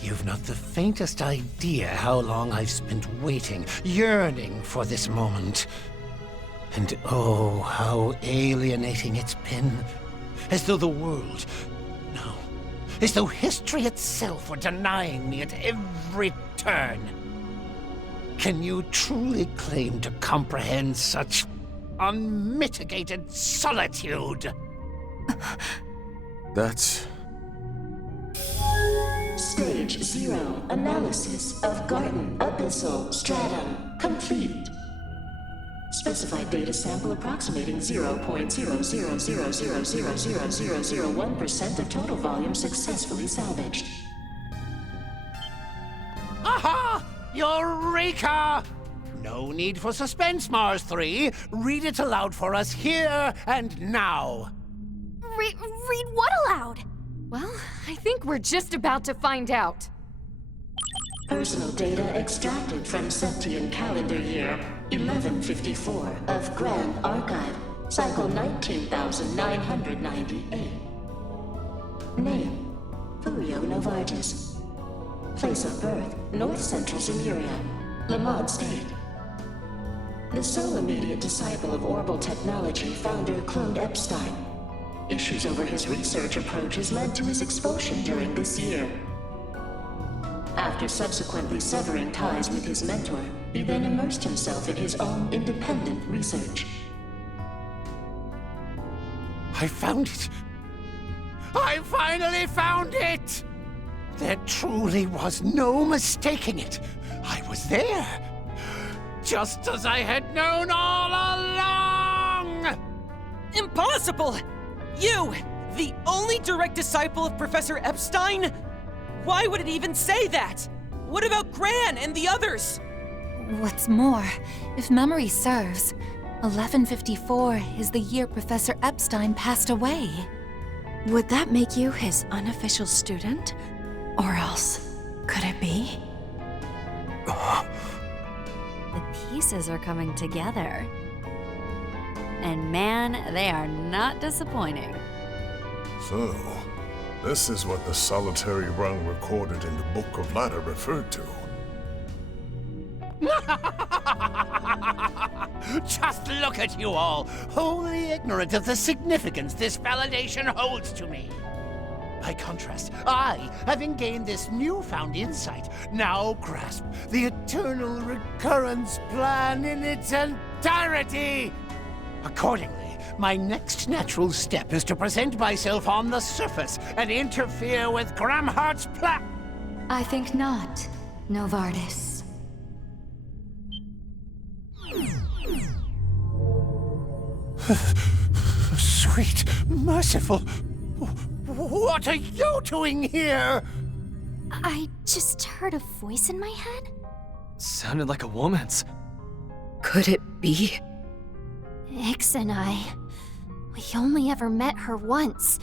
You've not the faintest idea how long I've spent waiting, yearning for this moment. And oh, how alienating it's been. As though the world, no, as though history itself were denying me at every turn. Can you truly claim to comprehend such unmitigated solitude? That's... Stage 0 analysis of Garten abyssal stratum complete. Specified data sample approximating 0.0000000001% of total volume successfully salvaged. Aha! Eureka! No need for suspense, Mars 3. Read it aloud for us here and now. Read what aloud? Well, I think we're just about to find out. Personal data extracted from Septian calendar year 1154 of Grand Archive, cycle 19,998. Name, Furio Novartis. Place of birth, North Central Zemuria, Lamont State. The sole immediate disciple of Orbital Technology founder Claude Epstein. Issues over his research approaches led to his expulsion during this year. After subsequently severing ties with his mentor, he then immersed himself in his own independent research. I found it. I finally found it! There truly was no mistaking it. I was there. Just as I had known all along! Impossible! You, the only direct disciple of Professor Epstein? Why would it even say that? What about Gran and the others? What's more, if memory serves, 1154 is the year Professor Epstein passed away. Would that make you his unofficial student? Or else, could it be? The pieces are coming together. And man, they are not disappointing. So, this is what the solitary rung recorded in the Book of Ladder referred to. Just look at you all, wholly ignorant of the significance this validation holds to me. By contrast, I, having gained this newfound insight, now grasp the eternal recurrence plan in its entirety. Accordingly, my next natural step is to present myself on the surface and interfere with Gramhart's plan. I think not, Novartis. Sweet, merciful. What are you doing here? I just heard a voice in my head. Sounded like a woman's. Could it be? Ix and I, we only ever met her once.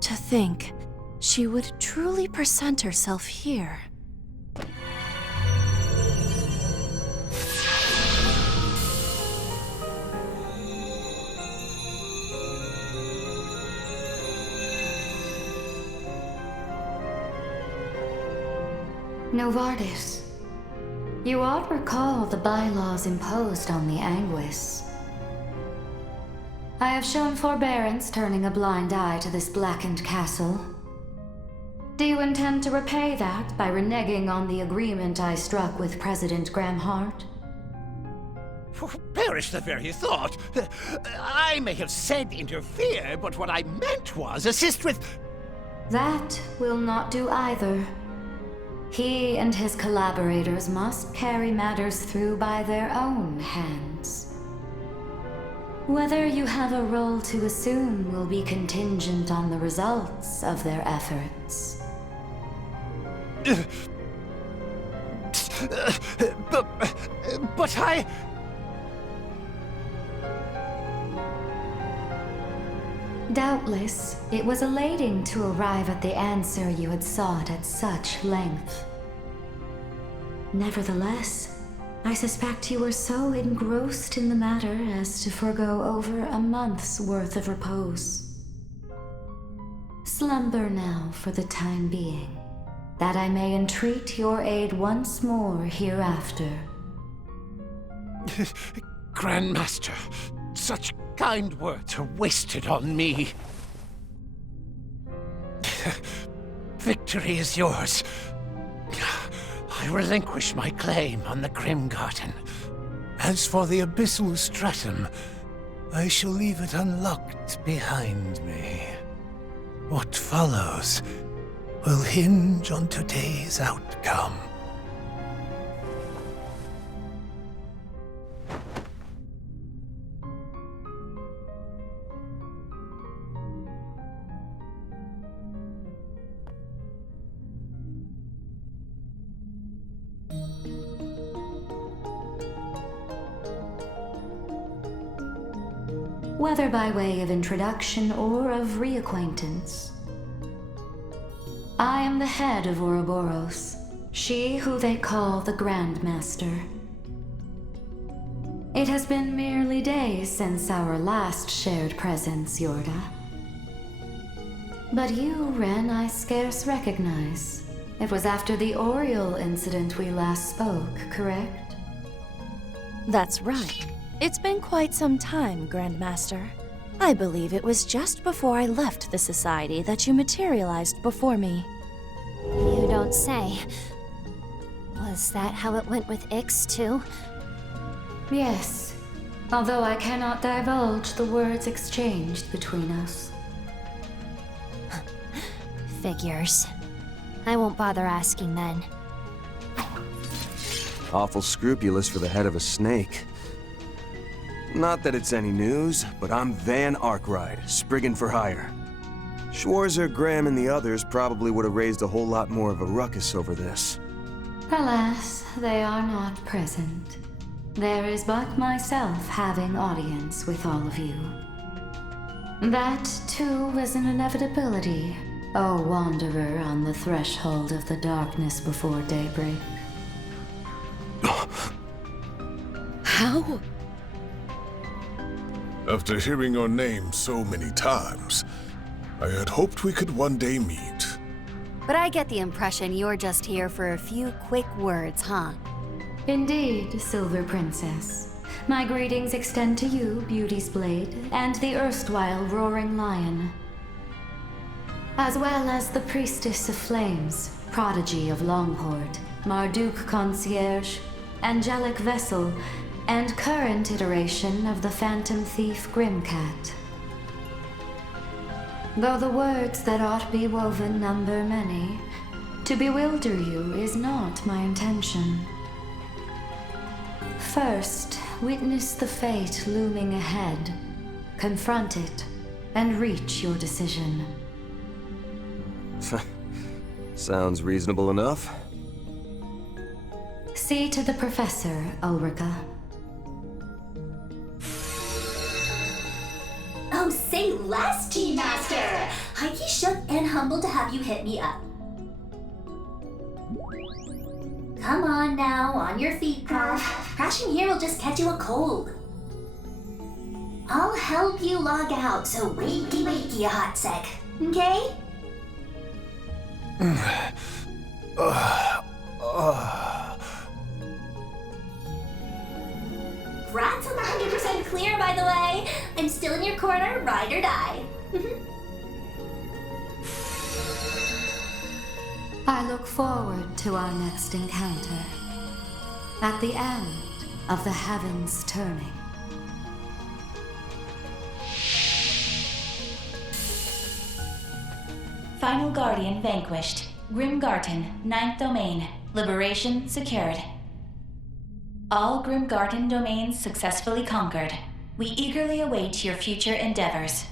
To think she would truly present herself here. Novartis, you ought recall the bylaws imposed on the Anguis. I have shown forbearance turning a blind eye to this blackened castle. Do you intend to repay that by reneging on the agreement I struck with President Gramhart? Perish the very thought. I may have said interfere, but what I meant was assist with... That will not do either. He and his collaborators must carry matters through by their own hands. Whether you have a role to assume will be contingent on the results of their efforts. But I... Doubtless, it was elating to arrive at the answer you had sought at such length. Nevertheless, I suspect you were so engrossed in the matter as to forgo over a month's worth of repose. Slumber now for the time being, that I may entreat your aid once more hereafter. Grandmaster, such kind words are wasted on me. Victory is yours. I relinquish my claim on the Grim Garten. As for the abyssal stratum, I shall leave it unlocked behind me. What follows will hinge on today's outcome. Whether by way of introduction or of reacquaintance. I am the head of Ouroboros, she who they call the Grandmaster. It has been merely days since our last shared presence, Yorda. But you, Ren, I scarce recognize. It was after the Oriole incident we last spoke, correct? That's right. It's been quite some time, Grandmaster. I believe it was just before I left the Society that you materialized before me. You don't say. Was that how it went with Ix, too? Yes, although I cannot divulge the words exchanged between us. Figures. I won't bother asking then. Awful scrupulous for the head of a snake. Not that it's any news, but I'm Van Arkwright, Spriggan for hire. Schwarzer, Graham, and the others probably would have raised a whole lot more of a ruckus over this. Alas, they are not present. There is but myself having audience with all of you. That, too, is an inevitability, O wanderer on the threshold of the darkness before daybreak. How? After hearing your name so many times, I had hoped we could one day meet. But I get the impression you're just here for a few quick words, huh? Indeed, Silver Princess. My greetings extend to you, Beauty's Blade, and the erstwhile Roaring Lion. As well as the Priestess of Flames, Prodigy of Longhort, Marduk Concierge, Angelic Vessel, and current iteration of the Phantom Thief Grimcat. Though the words that ought be woven number many, to bewilder you is not my intention. First, witness the fate looming ahead, confront it, and reach your decision. Sounds reasonable enough. See to the Professor, Ulrika. Oh, say less, Team Master! Heike shook and humbled to have you hit me up. Come on now, on your feet, Prof. Crashing here will just catch you a cold. I'll help you log out, so wakey a hot sec, okay? Grats on the 100% clear, by the way. I'm still in your corner, ride or die. I look forward to our next encounter. At the end of the heavens turning. Final Guardian vanquished. Grim Garten, 9th domain. Liberation secured. All Grim Garten domains successfully conquered. We eagerly await your future endeavors.